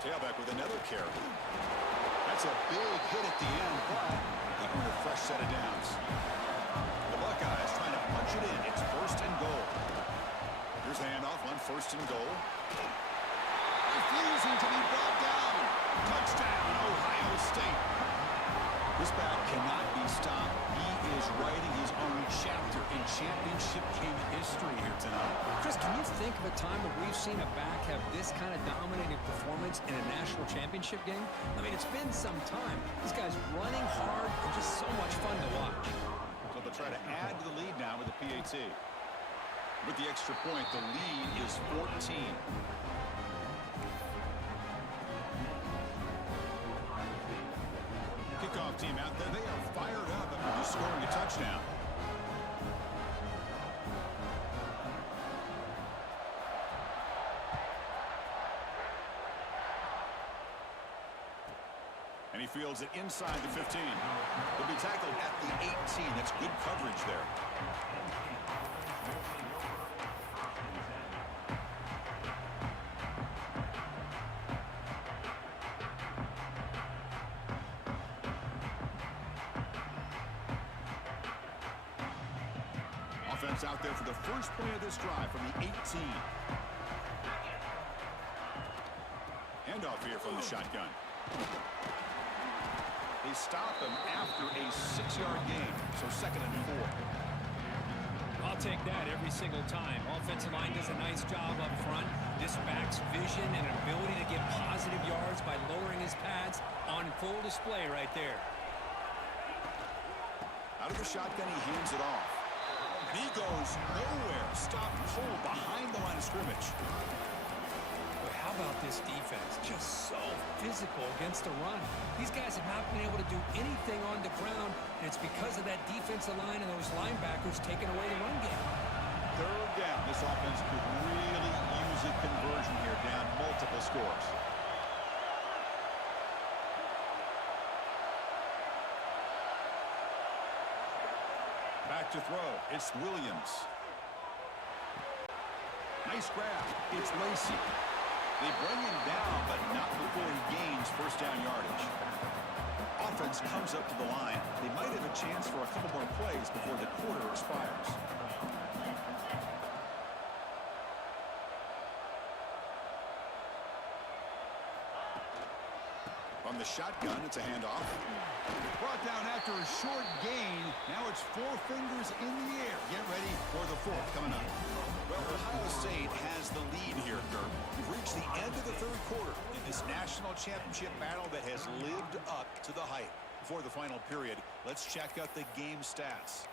Tailback with another carry. That's a big hit at the end, but they earn a fresh set of downs. The Buckeyes trying to punch it in. It's 1st and goal. Here's the handoff on 1st and goal. Refusing to be brought down. Touchdown, Ohio State. This back cannot be stopped. He is writing his own chapter in championship game history here tonight. Chris, can you think of a time where we've seen a back have this kind of dominating performance in a national championship game? I mean, it's been some time. This guy's running hard and just so much fun to watch. So they'll try to add to the lead now with the PAT. With the extra point, the lead is 14. Kickoff team out there, they are fired up after just scoring a touchdown. And he fields it inside the 15. He'll be tackled at the 18. That's good coverage there. Offense out there for the first play of this drive from the 18. Handoff here from the shotgun. They stop him after a 6-yard gain, so 2nd and 4. I'll take that every single time. Offensive line does a nice job up front. This back's vision and ability to get positive yards by lowering his pads on full display right there. Out of the shotgun, he hands it off. He goes nowhere. Stop cold behind the line of scrimmage. But how about this defense? Just so physical against the run. These guys have not been able to do anything on the ground, and it's because of that defensive line and those linebackers taking away the run game. 3rd down. This offense could really use a conversion here, down multiple scores. Back to throw. It's Williams. Nice grab. It's Lacey. They bring him down, but not before he gains first down yardage. Offense comes up to the line. They might have a chance for a couple more plays before the quarter expires. From the shotgun, it's a handoff. Brought down after a short gain. Now it's 4 fingers in the air. Get ready for the 4th coming up. Well, Ohio State has the lead here, Kirk. We've reached the end of the 3rd quarter in this national championship battle that has lived up to the hype. Before the final period, let's check out the game stats.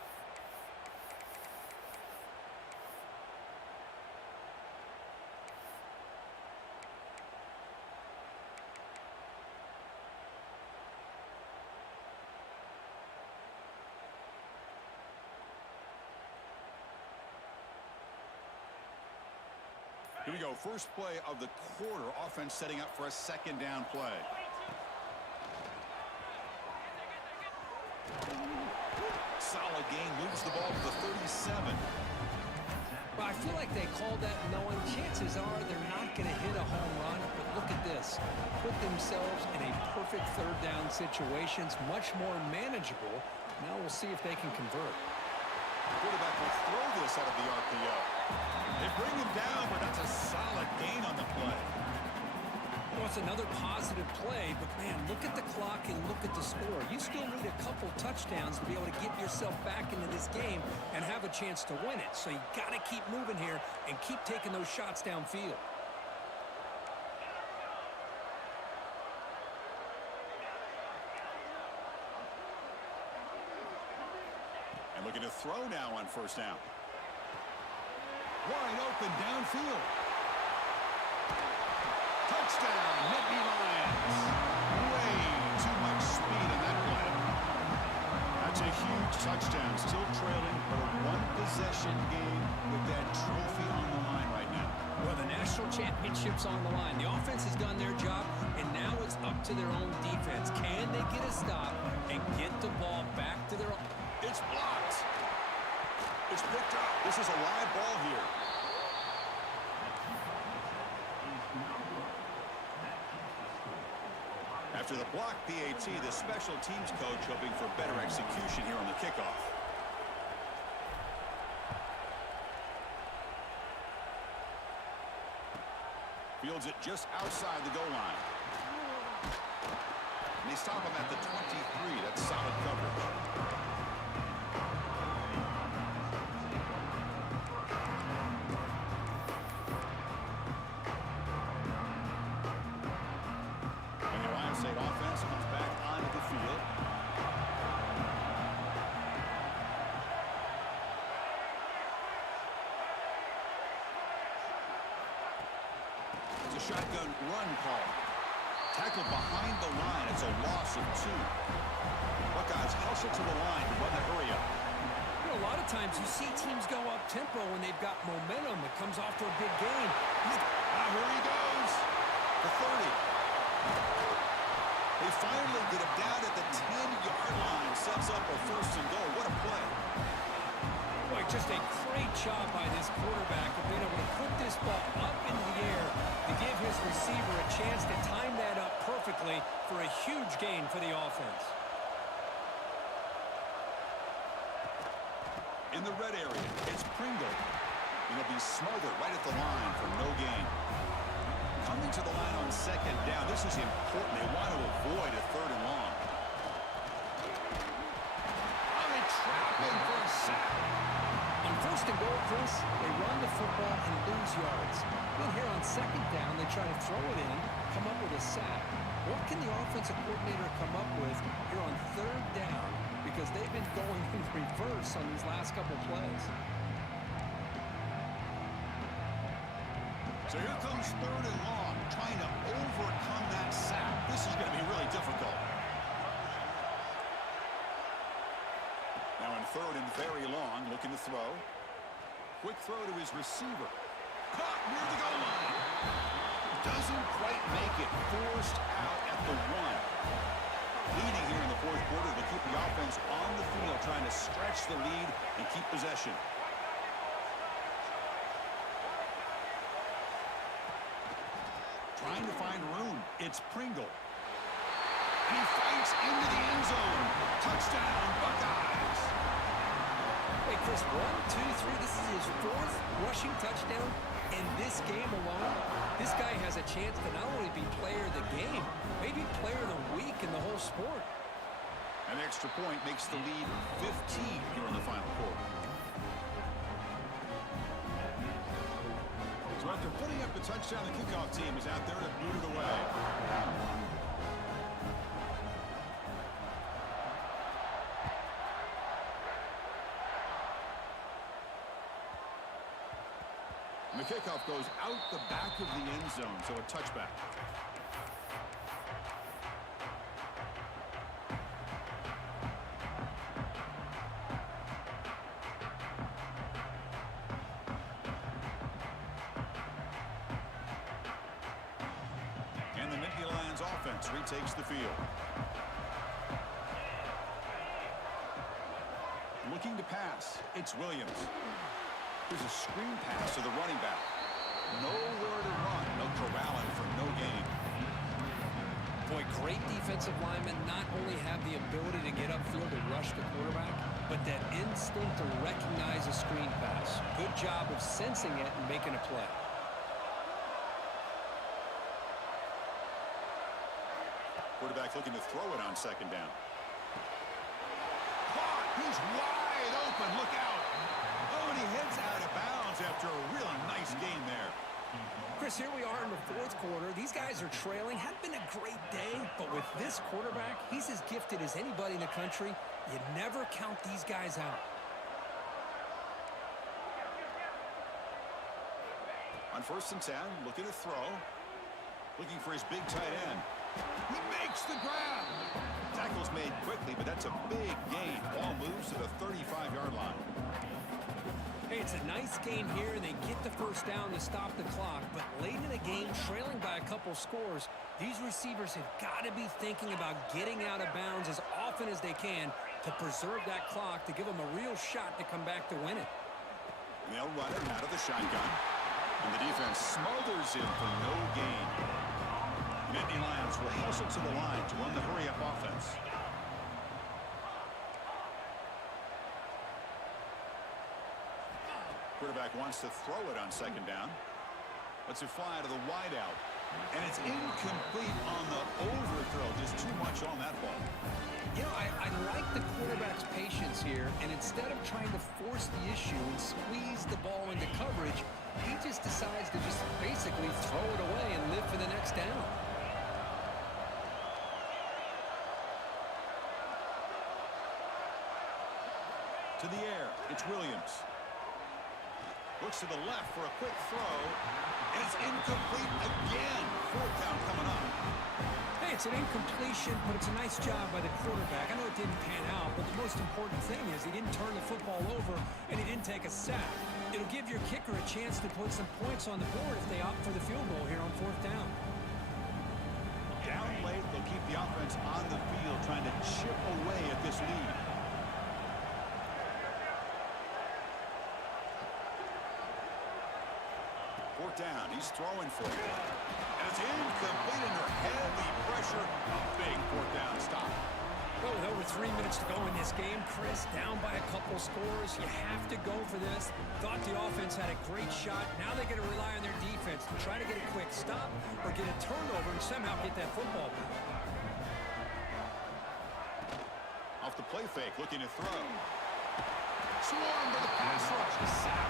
Here we go. First play of the quarter. Offense setting up for a 2nd down play. Solid gain. Moves the ball to the 37. Well, I feel like they called that knowing chances are they're not going to hit a home run. But look at this. Put themselves in a perfect 3rd down situation. It's much more manageable. Now we'll see if they can convert. The quarterback will throw this out of the RPO. They bring him down, but that's a solid gain on the play. Well, it's another positive play, but man, look at the clock and look at the score. You still need a couple touchdowns to be able to get yourself back into this game and have a chance to win it. So you got to keep moving here and keep taking those shots downfield. And looking to throw now on first down. Wide open downfield. Touchdown, Nittany Lions. Way too much speed in that play. That's a huge touchdown. Still trailing, but a one-possession game with that trophy on the line right now. Well, the national championship's on the line. The offense has done their job, and now it's up to their own defense. Can they get a stop and get the ball back to their own? It's blocked. It's picked up. This is a live ball here. After the block PAT, the special teams coach hoping for better execution here on the kickoff. Fields it just outside the goal line. And they stop him at the 23. That's solid coverage. Offense comes back onto the field. It's a shotgun run call. Tackled behind the line. It's a loss of 2. Buckeyes hustle to the line to run the hurry up. You know, a lot of times you see teams go up tempo when they've got momentum. It comes off to a big gain. Here he goes. The 30. They finally get him down at the 10-yard line. Sets up a first and goal. What a play. Boy, just a great job by this quarterback of being able to put this ball up into the air to give his receiver a chance to time that up perfectly for a huge gain for the offense. In the red area, it's Pringle. And he'll be smothered right at the line for no gain. Coming to the line on second down. This is important. They want to avoid a third and long. Oh, they trap him for a sack. On first and goal, Chris, they run the football and lose yards. Then here on second down, they try to throw it in, come up with a sack. What can the offensive coordinator come up with here on third down? Because they've been going in reverse on these last couple plays. So here comes third and long, trying to overcome that sack. This is going to be really difficult. Now in third and very long, looking to throw. Quick throw to his receiver. Caught near the goal line. Doesn't quite make it. Forced out at the 1. Leading here in the fourth quarter to keep the offense on the field, trying to stretch the lead and keep possession. Trying to find room. It's Pringle. And he fights into the end zone. Touchdown, Buckeyes. Hey, Chris, 1, 2, 3. This is his 4th rushing touchdown in this game alone. This guy has a chance to not only be player of the game, maybe player of the week in the whole sport. An extra point makes the lead 15 here in the final quarter. So after putting up the touchdown, the kickoff team is out there to boot it away. And the kickoff goes out the back of the end zone, so a touchback. Offense retakes the field. Looking to pass. It's Williams. There's a screen pass to the running back. Nowhere to run. No corralling for no gain. Boy, great defensive linemen not only have the ability to get upfield and rush the quarterback, but that instinct to recognize a screen pass. Good job of sensing it and making a play. Quarterback looking to throw it on second down. Caught. He's wide open. Look out. Oh, and he heads out of bounds after a really nice game there. Chris, here we are in the fourth quarter. These guys are trailing. Had been a great day, but with this quarterback, he's as gifted as anybody in the country. You never count these guys out. On 1st and 10, looking to throw. Looking for his big tight end. He makes the grab. Tackle's made quickly, but that's a big gain. Ball moves to the 35-yard line. Hey, it's a nice game here, and they get the first down to stop the clock. But late in the game, trailing by a couple scores, these receivers have got to be thinking about getting out of bounds as often as they can to preserve that clock, to give them a real shot to come back to win it. They'll run it out of the shotgun. And the defense smothers him for no gain. The Nittany Lions will hustle to the line to run the hurry-up offense. Quarterback wants to throw it on second down. Lets it fly to the wideout. And it's incomplete on the overthrow. Just too much on that ball. You know, I like the quarterback's patience here, and instead of trying to force the issue and squeeze the ball into coverage, he just decides to just basically throw it away and live for the next down. To the air, it's Williams. Looks to the left for a quick throw, and it's incomplete again. 4th down coming up. Hey, it's an incompletion, but it's a nice job by the quarterback. I know it didn't pan out, but the most important thing is he didn't turn the football over, and he didn't take a sack. It'll give your kicker a chance to put some points on the board if they opt for the field goal here on 4th down. Down late, they'll keep the offense on the field, trying to chip away at this lead. Down. He's throwing for it. And it's incomplete under heavy pressure. A big 4th down stop. Well, with over 3 minutes to go in this game, Chris, down by a couple scores. You have to go for this. Thought the offense had a great shot. Now they got to rely on their defense to try to get a quick stop or get a turnover and somehow get that football back. Off the play fake, looking to throw. Swarm to the pass rush. A sack.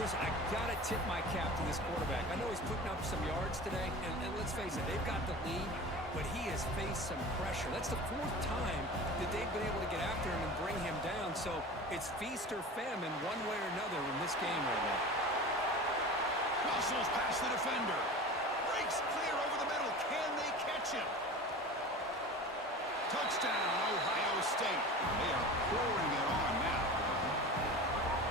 Chris, I got to tip my cap to this quarterback. I know he's putting up some yards today, and let's face it, they've got the lead, but he has faced some pressure. That's the 4th time that they've been able to get after him and bring him down, so it's feast or famine one way or another in this game right now. Muscles past the defender. Breaks clear over the middle. Can they catch him? Touchdown, Ohio State. They are pouring it on now.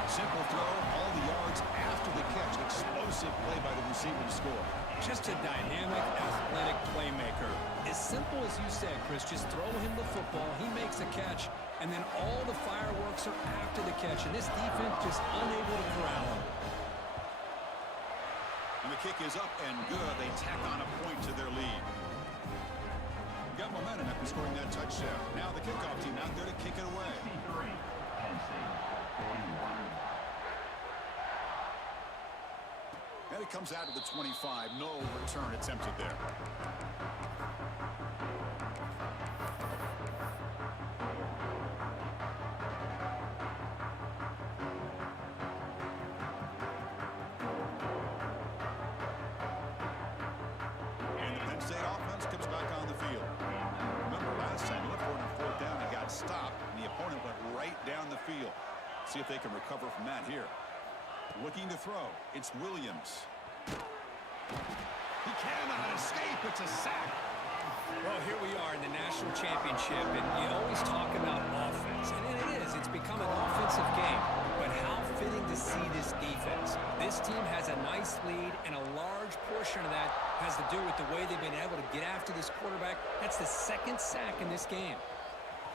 Simple throw, all the yards after the catch. Explosive play by the receiver to score. Just a dynamic, athletic playmaker. As simple as you said, Chris, just throw him the football, he makes a catch, and then all the fireworks are after the catch, and this defense just unable to corral him. And the kick is up and good. They tack on a point to their lead. Got momentum after scoring that touchdown. Now the kickoff team out there to kick it away. And it comes out of the 25. No return attempted there. And the Penn State offense comes back on the field. Remember last time, looked for it on 4th down and got stopped, and the opponent went right down the field. See if they can recover from that here. Looking to throw. It's Williams. He cannot escape. It's a sack. Well, here we are in the national championship, and you always talk about offense. And it is. It's become an offensive game. But how fitting to see this defense. This team has a nice lead, and a large portion of that has to do with the way they've been able to get after this quarterback. That's the 2nd sack in this game.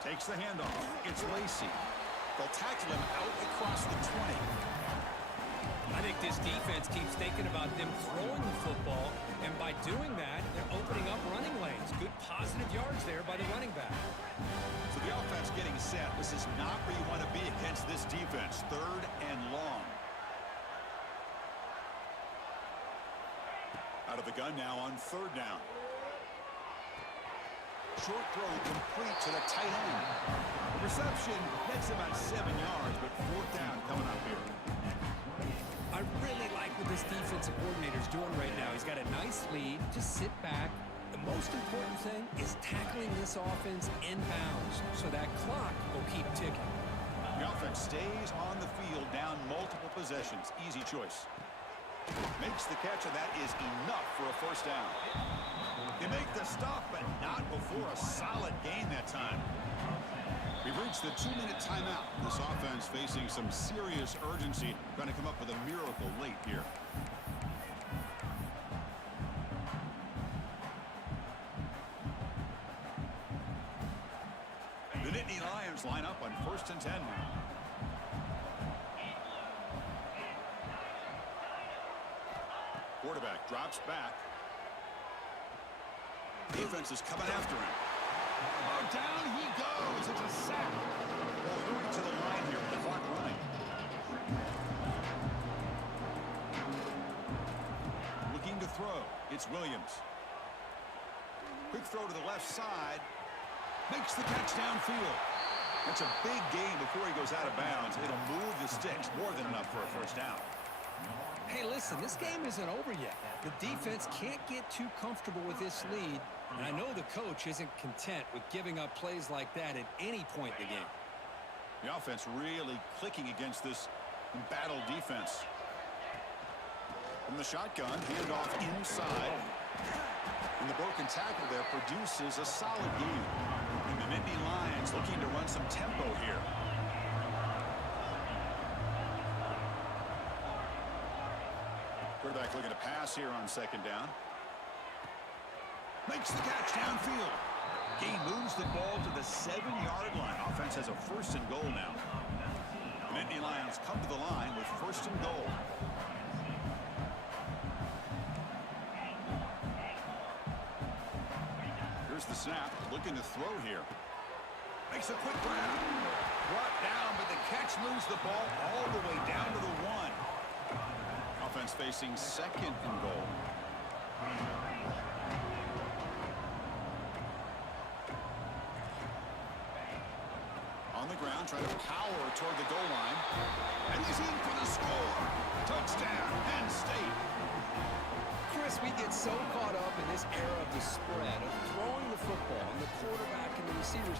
Takes the handoff. It's Lacey. They'll tackle him out across the 20. I think this defense keeps thinking about them throwing the football, and by doing that, they're opening up running lanes. Good positive yards there by the running back. So the offense getting set. This is not where you want to be against this defense. 3rd and long. Out of the gun now on 3rd down. Short throw complete to the tight end. The reception gets about 7 yards, but fourth down coming up here. I really like what this defensive coordinator is doing right now. He's got a nice lead. Just sit back. The most important thing is tackling this offense in bounds so that clock will keep ticking. The offense stays on the field down multiple possessions. Easy choice. Makes the catch, and that is enough for a first down. They make the stop, but not before a solid gain that time. We've reached the 2-minute timeout. This offense facing some serious urgency, trying to come up with a miracle late here. The Nittany Lions line up on 1st and 10 now. Quarterback drops back. Defense is coming after him. Oh, down he goes. It's a sack. Ball hurried to the line here with the clock running. Looking to throw. It's Williams. Quick throw to the left side. Makes the catch downfield. That's a big gain before he goes out of bounds. It'll move the sticks more than enough for a first down. Hey, listen, this game isn't over yet. The defense can't get too comfortable with this lead, and I know the coach isn't content with giving up plays like that at any point in the game. The offense really clicking against this embattled defense. From the shotgun, handoff inside. And the broken tackle there produces a solid gain. And the Nittany Lions looking to run some tempo here. Quarterback looking to pass here on 2nd down. Makes the catch downfield. Gain moves the ball to the 7-yard line. Offense has a 1st and goal now. The Nittany Lions come to the line with 1st and goal. Here's the snap. Looking to throw here. Makes a quick grab. Brought down, but the catch moves the ball all the way down to the 1. Offense facing 2nd and goal. On the ground, trying to power toward the goal line. And he's in for the score. Touchdown, Penn State. Chris, we get so caught up in this era of the spread, of throwing the football, and the quarterback and the receivers.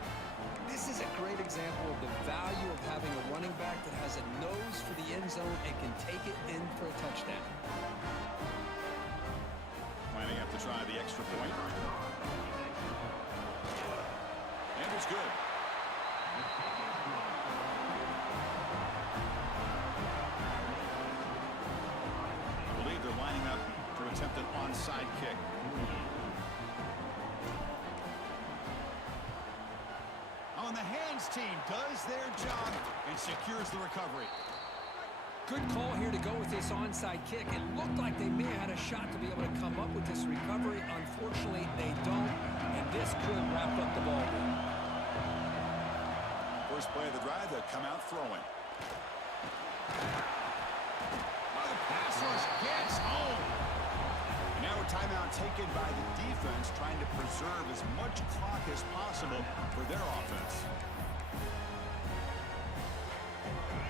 This is a great example of the value of having a running back that has a nose for the end zone and can take it in for a touchdown. Lining up to try the extra point. And it's good. I believe they're lining up to attempt an onside kick. On the hands team does their job and secures the recovery. Good call here to go with this onside kick. It looked like they may have had a shot to be able to come up with this recovery. Unfortunately, they don't, and this could wrap up the ball game. First play of the drive, they'll come out throwing. Oh, the pass rush gets home. And now a timeout taken by the defense, trying to preserve as much clock as possible for their offense.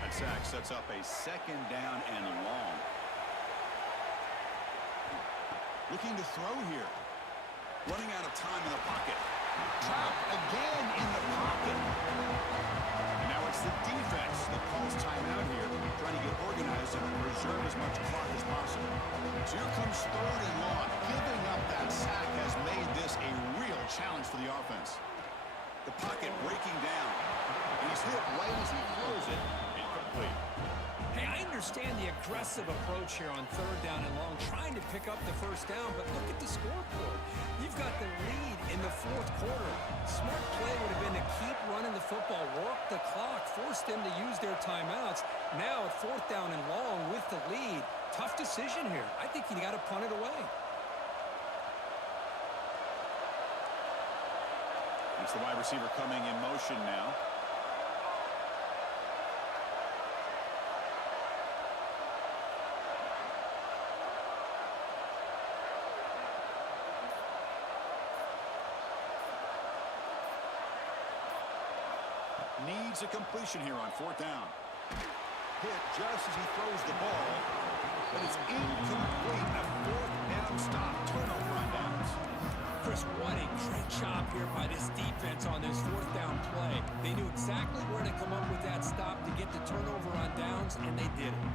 That sack sets up a 2nd down and long. Looking to throw here. Running out of time in the pocket. Trapped again in the pocket. And now it's the defense that calls timeout here, trying to get organized and preserve as much clock as possible. So here comes 3rd and long. Giving up that sack has made this a real challenge for the offense. The pocket breaking down. And he's hit right as he throws it. Incomplete. Hey, I understand the aggressive approach here on 3rd down and long, trying to pick up the first down, but look at the scoreboard. You've got the lead in the 4th quarter. Smart play would have been to keep running the football, work the clock, force them to use their timeouts. Now at 4th down and long with the lead. Tough decision here. I think you got to punt it away. It's the wide receiver coming in motion now. needs a completion here on 4th down. Hit just as he throws the ball, but it's incomplete. A 4th down stop. Turnover on downs. Chris, what a great job here by this defense on this 4th down play. They knew exactly where to come up with that stop to get the turnover on downs, and they did it.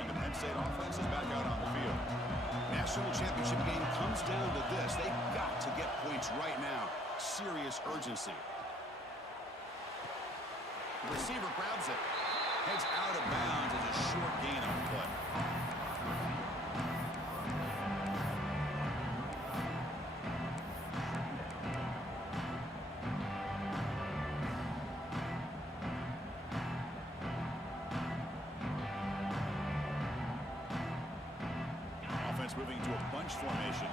And the Penn State offense is back out on the field. National championship game comes down to this. They've got to get points right now. Serious urgency. The receiver grabs it. Heads out of bounds as a short gain on the play. Offense moving to a bunch formation.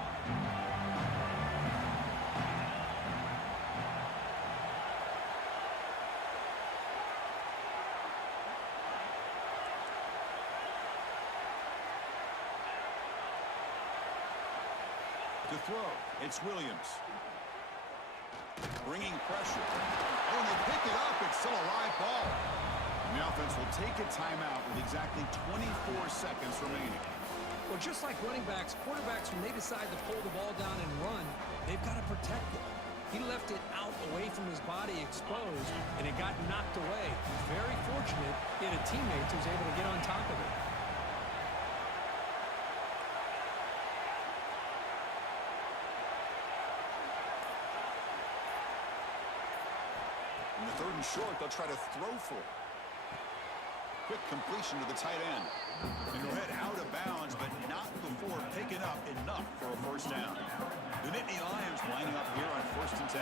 To throw, it's Williams. Bringing pressure. Oh, and they pick it up. It's still a live ball. And the offense will take a timeout with exactly 24 seconds remaining. Well, just like running backs, quarterbacks, when they decide to pull the ball down and run, they've got to protect it. He left it out away from his body exposed, and it got knocked away. Very fortunate he had a teammate who was able to get on top of it. In the 3rd and short, they'll try to throw for it. Quick completion to the tight end. And go ahead out of bounds, but not before picking up enough for a 1st down. The Nittany Lions lining up here on 1st and 10.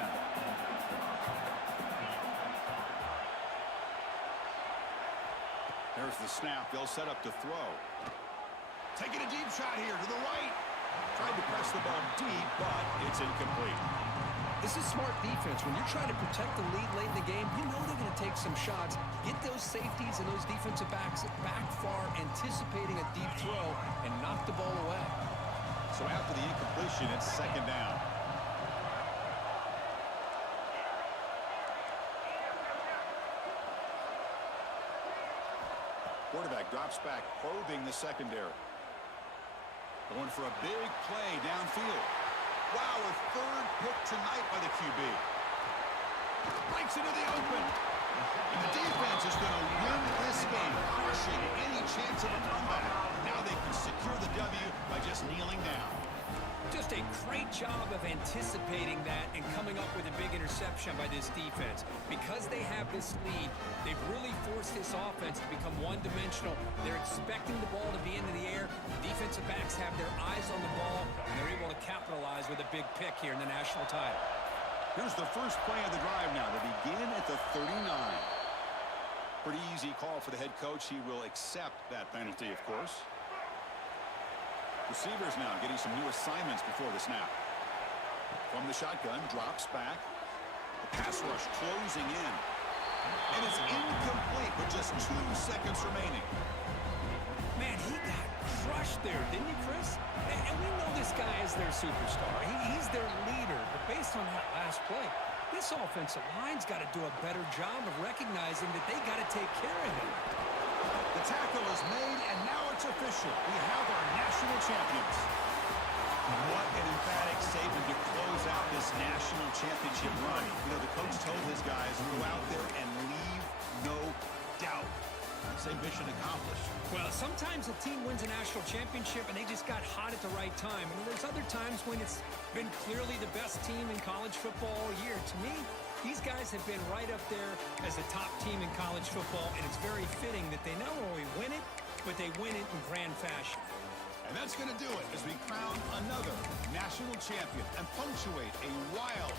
There's the snap. They'll set up to throw. Taking a deep shot here to the right. Tried to press the ball deep, but it's incomplete. This is smart defense. When you're trying to protect the lead late in the game, you know they're going to take some shots. Get those safeties and those defensive backs back far, anticipating a deep throw, and knock the ball away. So after the incompletion, it's 2nd down. Quarterback drops back, probing the secondary. Going for a big play downfield. Wow, a 3rd pick tonight by the QB. Breaks into the open. And the defense is going to win this game, crushing any chance of a comeback. Now they can secure the W by just kneeling down. Just a great job of anticipating that and coming up with a big interception by this defense. Because they have this lead, they've really forced this offense to become one-dimensional. They're expecting the ball to be into the air. The defensive backs have their eyes on the ball, and they're able to capitalize with a big pick here in the national title. Here's the first play of the drive now. They begin at the 39. Pretty easy call for the head coach. He will accept that penalty, of course. Receivers now getting some new assignments before the snap. From the shotgun, drops back. The pass rush closing in. And it's incomplete with just 2 seconds remaining. Man, he got crushed there, didn't he, Chris? And we know this guy is their superstar. He's their leader. But based on that last play, this offensive line's got to do a better job of recognizing that they got to take care of him. The tackle is made, and now it's official. We have our national champions. What an emphatic statement to close out this national championship run. You know, the coach told his guys, go out there and leave no doubt. Say mission accomplished. Well, sometimes a team wins a national championship and they just got hot at the right time. And there's other times when it's been clearly the best team in college football all year. To me, these guys have been right up there as the top team in college football, and it's very fitting that they not only win it, but they win it in grand fashion. And that's going to do it as we crown another national champion and punctuate a wild,